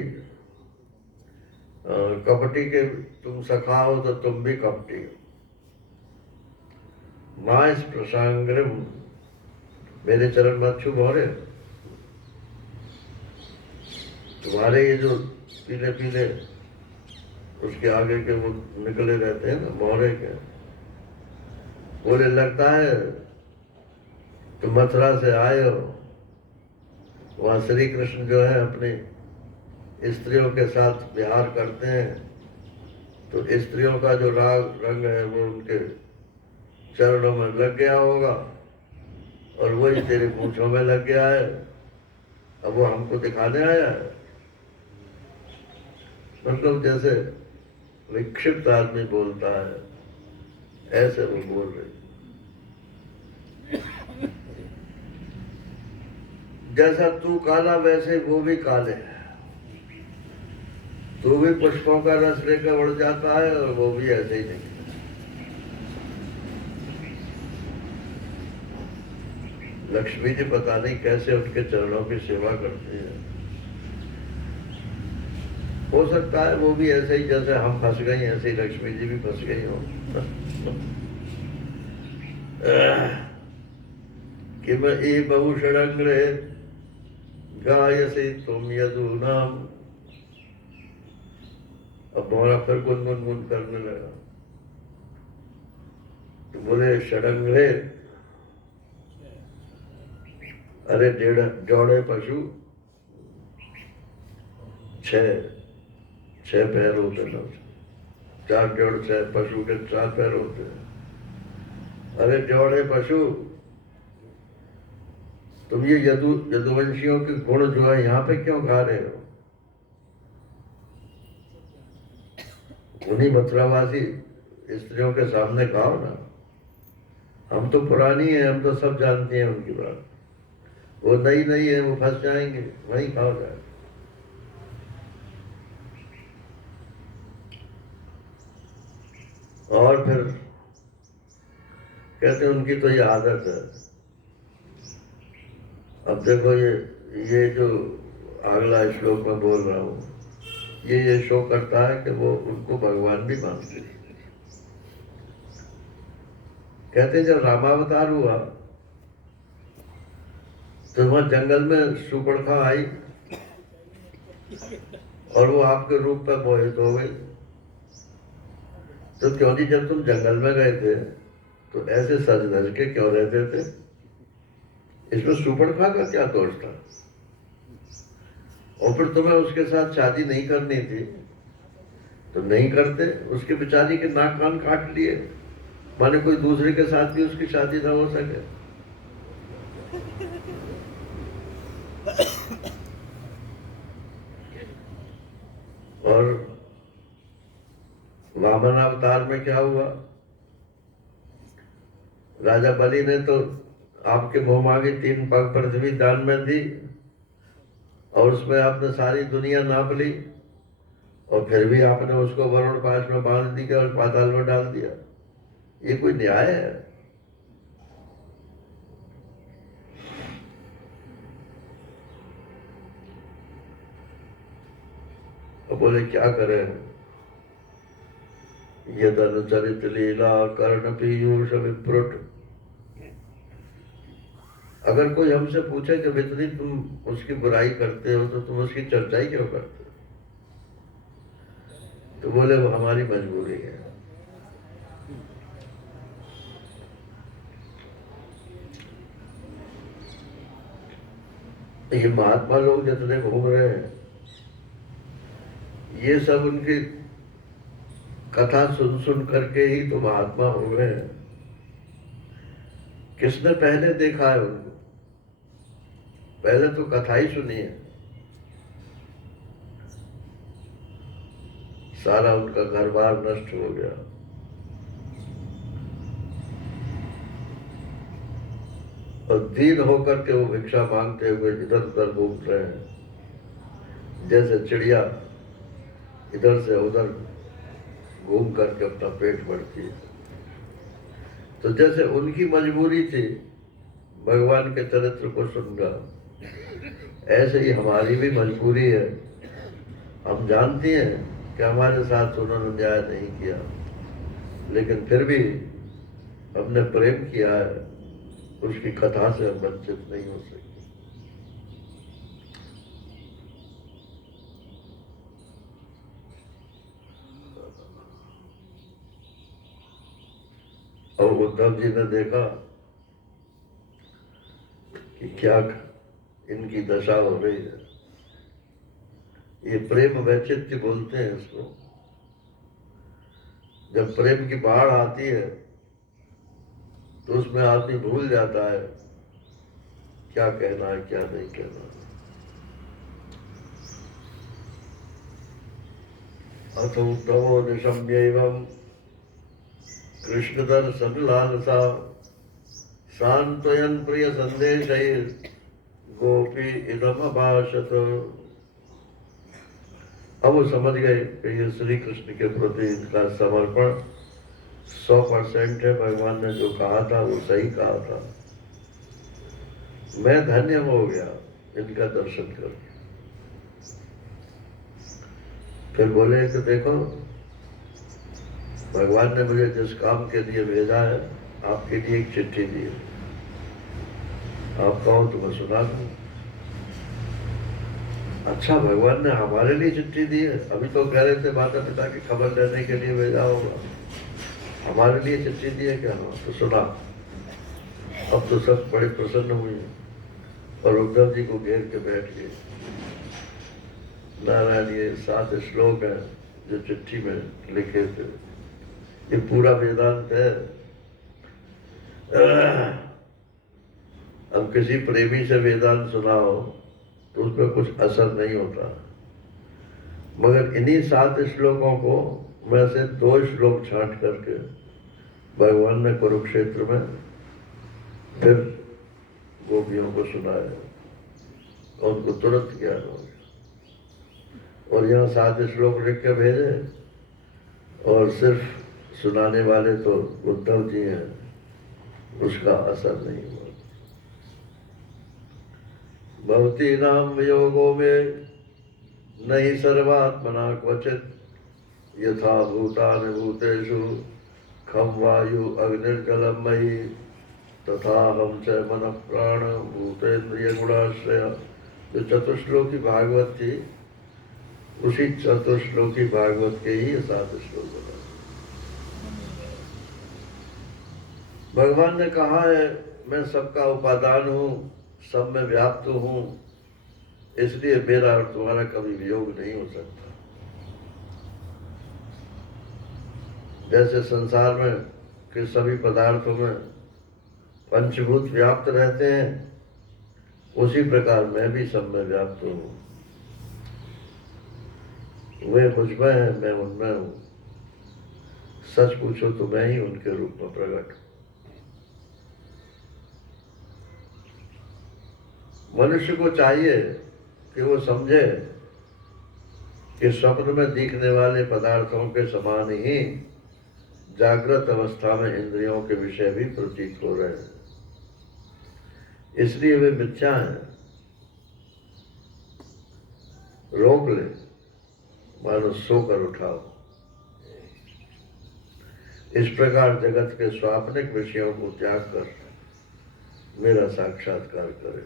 कपटी के तुम सखा हो तो तुम भी कपटी हो। माँ इस प्रसांग्रम, मेरे चरण मत छू भौरे, तुम्हारे ये जो पीले पीले उसके आगे के वो निकले रहते हैं ना भौरे के, बोले लगता है तुम मथुरा से आए हो, वहाँ श्री कृष्ण जो है अपनी स्त्रियों के साथ विहार करते हैं, तो स्त्रियों का जो रंग है वो उनके चरणों में लग गया होगा, और वही तेरे पूंछों में लग गया है। अब वो हमको दिखाने आया है। मतलब जैसे विक्षिप्त आदमी बोलता है ऐसे वो बोल रहे। जैसा तू काला वैसे वो भी काले हैं, तू भी पुष्पों का रस लेकर उड़ जाता है और वो भी ऐसे ही नहीं। लक्ष्मी जी पता नहीं कैसे उनके चरणों की सेवा करती है। हो सकता है वो भी ऐसे ही, जैसे हम फंस गए ऐसे ही लक्ष्मी जी भी फंस गई हो। कि मैं ए बहुषडंग्रे गायसे तुम यदु नाम। अब भौरा फिर गुनगुन करने लगा, तो बोले षडंग्रे, अरे जोड़े पशु, 6 पैर होते हैं, 4 जोड़ 6 पशु के 4 पैर होते हैं। अरे जोड़े पशु, तुम ये यदुवंशियों के गुण जो है यहाँ पे क्यों गा रहे हो? उन्हीं मथुरावासी स्त्रियों के सामने गाओ ना। हम तो पुरानी है, हम तो सब जानते हैं उनकी बात। वो नई नई है, वो फंस जाएंगे, वहीं खाओ जाए। और फिर कहते हैं उनकी तो ये आदत है। अब देखो ये जो अगला श्लोक में बोल रहा हूँ, ये शो करता है कि वो उनको भगवान भी मानते हैं। कहते हैं जब रामावतार हुआ तो वहां जंगल में सुपर्णखा आई और वो आपके रूप पर मोहित हो गई। तो क्यों नहीं, जब तुम जंगल में गए थे तो ऐसे सज धज के क्यों रहते थे? इसमें सुपर्णखा का क्या दोष था? और फिर तुम्हें उसके साथ शादी नहीं करनी थी तो नहीं करते, उसके बेचारी के नाक कान काट लिए, माने कोई दूसरे के साथ भी उसकी शादी ना हो सके। और वामन अवतार में क्या हुआ? राजा बलि ने तो आपके मुंह मांगी 3 पग पृथ्वी दान में दी और उसमें आपने सारी दुनिया नाप ली और फिर भी आपने उसको वरुण पाश में बांध दिया और पाताल में डाल दिया। ये कोई न्याय है? तो बोले क्या करें? ये अनुचरित लीला कर्ण पीयूष विप्रुट। अगर कोई हमसे पूछे कि इतनी तुम उसकी बुराई करते हो तो तुम उसकी चर्चा ही क्यों करते हो? तो बोले वो हमारी मजबूरी है। ये महात्मा लोग जितने घूम रहे हैं, ये सब उनकी कथा सुन सुन करके ही तो महात्मा हो गए हैं। किसने पहले देखा है उनको? पहले तो कथा ही सुनी है। सारा उनका घर बार नष्ट हो गया। और दीन होकर के वो भिक्षा मांगते हुए इधर उधर घूम रहे हैं, जैसे चिड़िया इधर से उधर घूम करके अपना पेट भरती है। तो जैसे उनकी मजबूरी थी भगवान के चरित्र को सुनना, ऐसे ही हमारी भी मजबूरी है। हम जानते हैं कि हमारे साथ उन्होंने न्याय नहीं किया, लेकिन फिर भी हमने प्रेम किया है, उसकी कथा से हम वंचित नहीं हो सकते। और उद्धव जी ने देखा कि क्या इनकी दशा हो रही है। ये प्रेम वैचित्य बोलते हैं इसको। जब प्रेम की बाढ़ आती है तो उसमें आदमी भूल जाता है क्या कहना है क्या नहीं कहना। अथ उद्धवो निशम्यैवं कृष्णदर सगलालसा सांत्वयन् प्रिय संदेशैर् गोपी इदम अभाषत। अब वो समझ गए कि ये श्री कृष्ण के प्रति इनका समर्पण 100% है। भगवान ने जो कहा था वो सही कहा था। मैं धन्य हो गया इनका दर्शन करके। फिर बोले कि देखो भगवान ने मुझे जिस काम के लिए भेजा है, आपके लिए एक चिट्ठी दी है, आप कहो तो मैं सुना दूं। अच्छा, भगवान ने हमारे लिए चिट्ठी दी है? अभी तो कह रहे थे माता पिता की खबर लेने के लिए भेजा होगा, हमारे लिए चिट्ठी दी है क्या? तो सुना। अब तो सब बड़े प्रसन्न हुए और उद्धव जी को घेर के बैठ गए। नारायण, ये 7 श्लोक हैं जो चिट्ठी में लिखे थे, ये पूरा वेदांत है। अब किसी प्रेमी से वेदांत सुना हो तो उसमें कुछ असर नहीं होता, मगर इन्हीं 7 श्लोकों को में से 2 श्लोक छांट करके भगवान ने कुरुक्षेत्र में फिर गोपियों को सुनाया और उनको तुरंत ज्ञान हो गया। और यहाँ 7 श्लोक लिख के भेजे और सिर्फ सुनाने वाले तो उद्धव जी हैं। उसका असर नहीं हुआ। भवती नाम वियोगो में नहीं सर्वात्मना क्वचित यथा भूतानि भूतेषु खम वायु अग्निर्जलम मयि तथा हम च मन प्राण भूतेन्द्रिय गुणाश्रय। जो चतुश्लोकी भागवत थी उसी चतुश्लोकी भागवत के ही 7 श्लोक बना। भगवान ने कहा है मैं सबका उपादान हूँ, सब में व्याप्त हूँ, इसलिए मेरा और तुम्हारा कभी वियोग नहीं हो सकता। जैसे संसार में के सभी पदार्थों में पंचभूत व्याप्त रहते हैं, उसी प्रकार मैं भी सब में व्याप्त हूँ। वे मुझ में है, मैं उनमें हूँ। सच पूछो तो मैं ही उनके रूप में प्रकट हूँ। मनुष्य को चाहिए कि वो समझे कि स्वप्न में दिखने वाले पदार्थों के समान ही जागृत अवस्था में इंद्रियों के विषय भी प्रतीत हो रहे हैं, इसलिए वे मिथ्या हैं। रोक ले, मानो सोकर उठाओ। इस प्रकार जगत के स्वाप्निक विषयों को त्याग कर मेरा साक्षात्कार करे।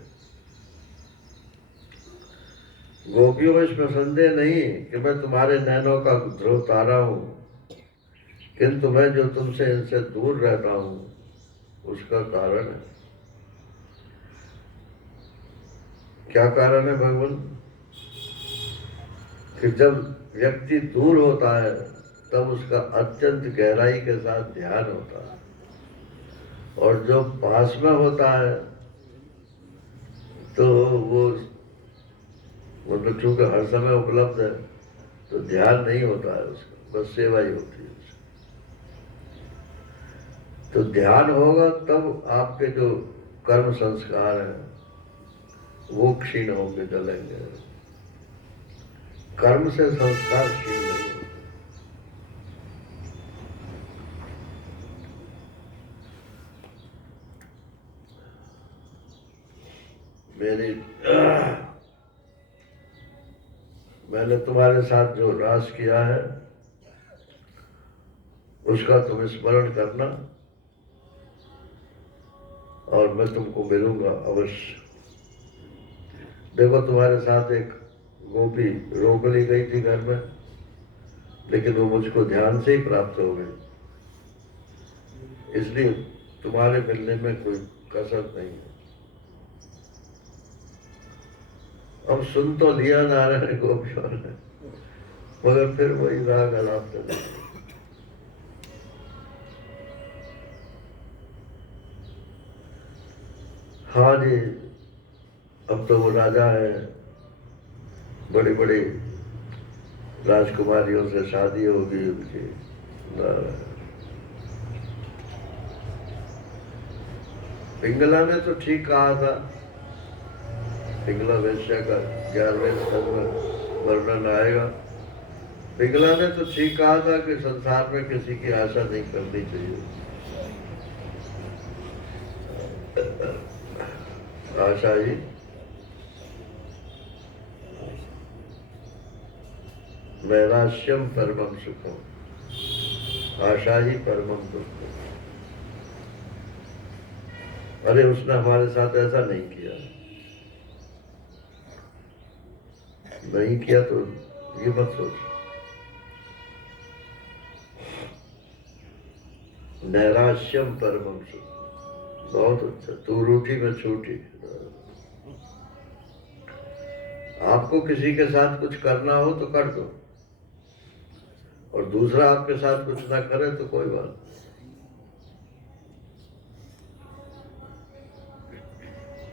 गोपियों, इसमें संदेह नहीं कि मैं तुम्हारे नैनों का ध्रुव तारा हूं, किंतु मैं जो तुमसे इनसे दूर रहता हूं उसका कारण है। क्या कारण है भगवान? कि जब व्यक्ति दूर होता है तब उसका अत्यंत गहराई के साथ ध्यान होता है, और जो पास में होता है तो वो मतलब चूंकि हर समय उपलब्ध है तो ध्यान नहीं होता है उसका, बस सेवा ही होती है उसकी। तो ध्यान होगा तब आपके जो कर्म संस्कार हैं वो क्षीण होंगे, जलेंगे। कर्म से संस्कार क्षीण नहीं होते। मैंने तुम्हारे साथ जो रास किया है उसका तुम स्मरण करना, और मैं तुमको मिलूंगा अवश्य। देखो, तुम्हारे साथ एक गोपी रोक ली गई थी घर में, लेकिन वो मुझको ध्यान से ही प्राप्त हो गई, इसलिए तुम्हारे मिलने में कोई कसर नहीं है। अब सुन तो लिया नारायण गोपियों ने, मगर फिर वही राग अलाप कर। हाँ जी, अब तो वो राजा है, बड़ी बड़ी राजकुमारियों से शादी होगी उनकी। पिंगला ने तो ठीक कहा था, पिंगला वेश्या का 11वें स्तर में वर्णन आएगा। पिंगला ने तो ठीक कहा था कि संसार में किसी की आशा नहीं करनी चाहिए। आशा ही नैराश्यम परमम सुखम, आशा ही परमम दुखम। अरे उसने हमारे साथ ऐसा नहीं किया, नहीं किया तो ये मत सोच। नैराश्यम परमम सुखम, बहुत अच्छा। तू रूठी में छूटी। आपको किसी के साथ कुछ करना हो तो कर दो, और दूसरा आपके साथ कुछ ना करे तो कोई बात नहीं।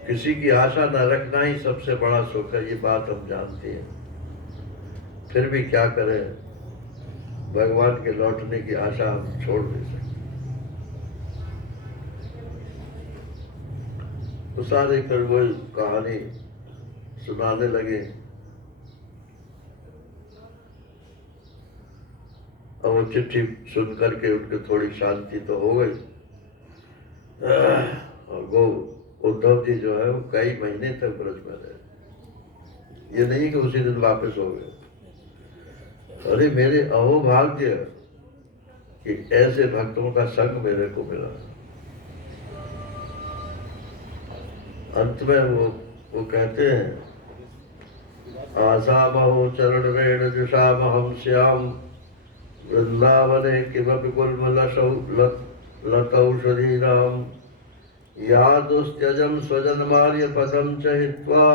किसी की आशा न रखना ही सबसे बड़ा सुख है, ये बात हम जानते हैं। फिर भी क्या करें, भगवान के लौटने की आशा हम छोड़ नहीं सकते। तो सारे फिर वही कहानी सुनाने लगे। अब वो चिट्ठी सुन करके उनकी थोड़ी शांति तो हो गई, और वो उद्धव जी जो है वो कई महीने तक ब्रज में रहे। ये नहीं कि उसी दिन वापस हो गए। अरे मेरे अहोभाग्य कि ऐसे भक्तों का संग मेरे को मिला। अंत में वो कहते हैं, आशा महो चरण रेण जुषा महम श्याम वृंदावने किमपि गुल्मलसौ लतौषधि राम यादुस्त्यजं स्वजनमार्य पदं च हित्वा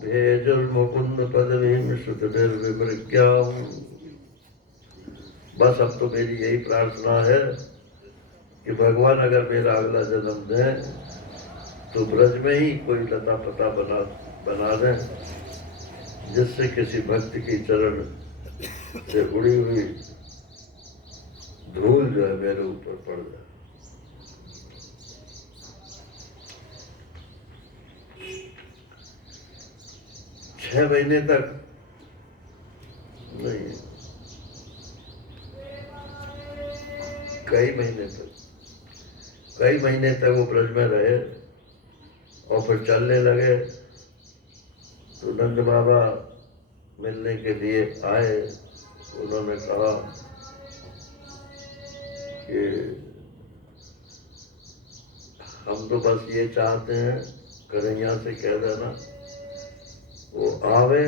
भेजुर्मुकुन्द पदवीं श्रुतिभिर्विमृग्याम्। बस अब तो मेरी यही प्रार्थना है कि भगवान अगर मेरा अगला जन्म दें तो ब्रज में ही कोई लता पता बना दें, जिससे किसी भक्त की चरण से उड़ी हुई धूल जो है मेरे ऊपर पड़ जाए। 6 महीने तक नहीं, कई महीने तक वो ब्रज में रहे और फिर चलने लगे। तो नंद बाबा मिलने के लिए आए। उन्होंने कहा कि हम तो बस ये चाहते हैं, कन्हैया से कह देना वो आवे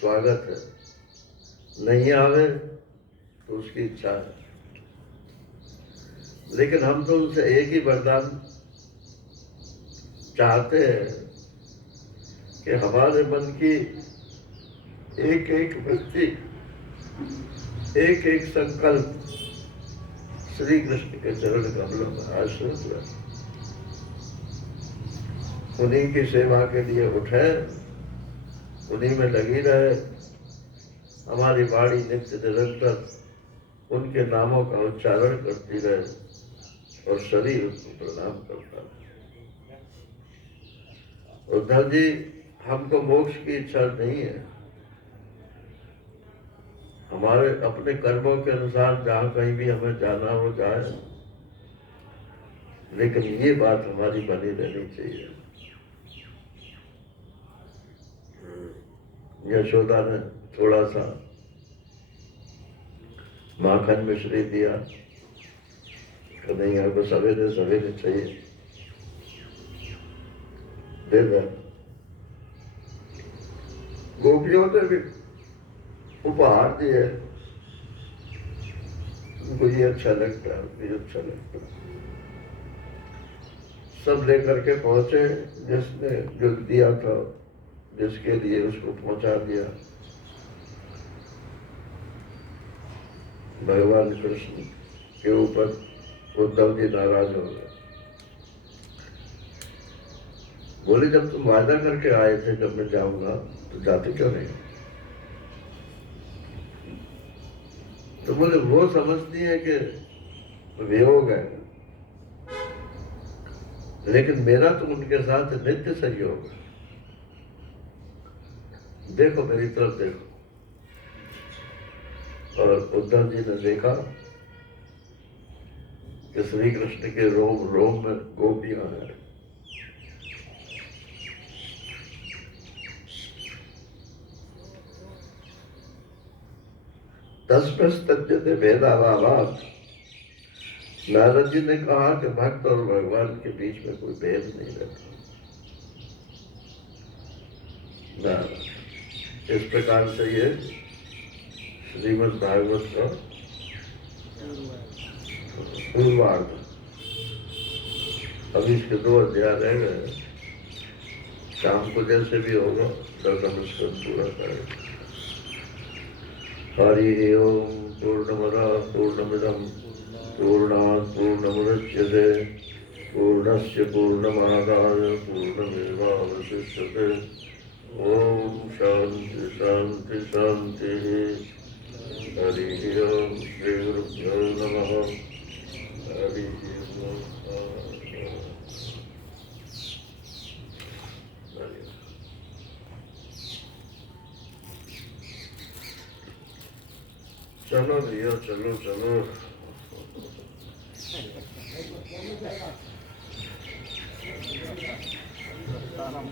स्वागत है, नहीं आवे तो उसकी इच्छा है। लेकिन हम तो उनसे एक ही वरदान चाहते हैं कि हमारे मन की एक एक वृत्ति, एक एक संकल्प श्री कृष्ण के चरण कमलों में आश्रित रहे, उन्हीं की सेवा के लिए उठे, उन्हीं में लगी रहे। हमारी वाणी नित्य निरंतर उनके नामों का उच्चारण करती रहे और शरीर उनको प्रणाम करता रहे। उद्धव जी, हमको मोक्ष की इच्छा नहीं है। हमारे अपने कर्मों के अनुसार जहाँ कहीं भी हमें जाना हो जाए, लेकिन ये बात हमारी बनी रहनी चाहिए। यशोदा ने थोड़ा सा माखन मिश्री दिया, कन्हैया को सवेरे सवेरे चाहिए, दे दे। गोपियों ने भी उपहार दिए, उनको ये अच्छा लगता है, ये अच्छा लगता है। सब लेकर के पहुंचे, जिसने जो दिया था, जिसके लिए उसको पहुंचा दिया। भगवान कृष्ण के ऊपर उद्धव जी नाराज हो गए। बोले, जब तुम वादा करके आए थे जब मैं जाऊंगा तो जाते क्यों नहीं? तो बोले, वो समझती है कि वियोग है, लेकिन मेरा तो उनके साथ नित्य सहयोग है। देखो मेरी तरफ देखो। और उद्धव जी ने देखा कि श्री कृष्ण के रोम रोम में गोपियां हैं। तस्मस्तज्जते भेदाभावात्। नारद जी ने कहा कि भक्त और भगवान के बीच में कोई भेद नहीं रहता। इस प्रकार से ये श्रीमद् भागवत का पूर्वार्ध। अभी इसके 2 अध्याय रह गए। शाम को जैसे भी होगा 10 स्कंद पूरा करें। हरि ओम। पूर्णमदः पूर्णमिदं पूर्णात् पूर्णमुदच्यते पूर्णस्य पूर्णमादाय पूर्णमेवावशिष्यते। ओम शांति शांति शांति। हरि ओम। श्री गुरुभ्यो नमः। हरि ओम। चलो भैया, चलो चलो। प्रस्थानम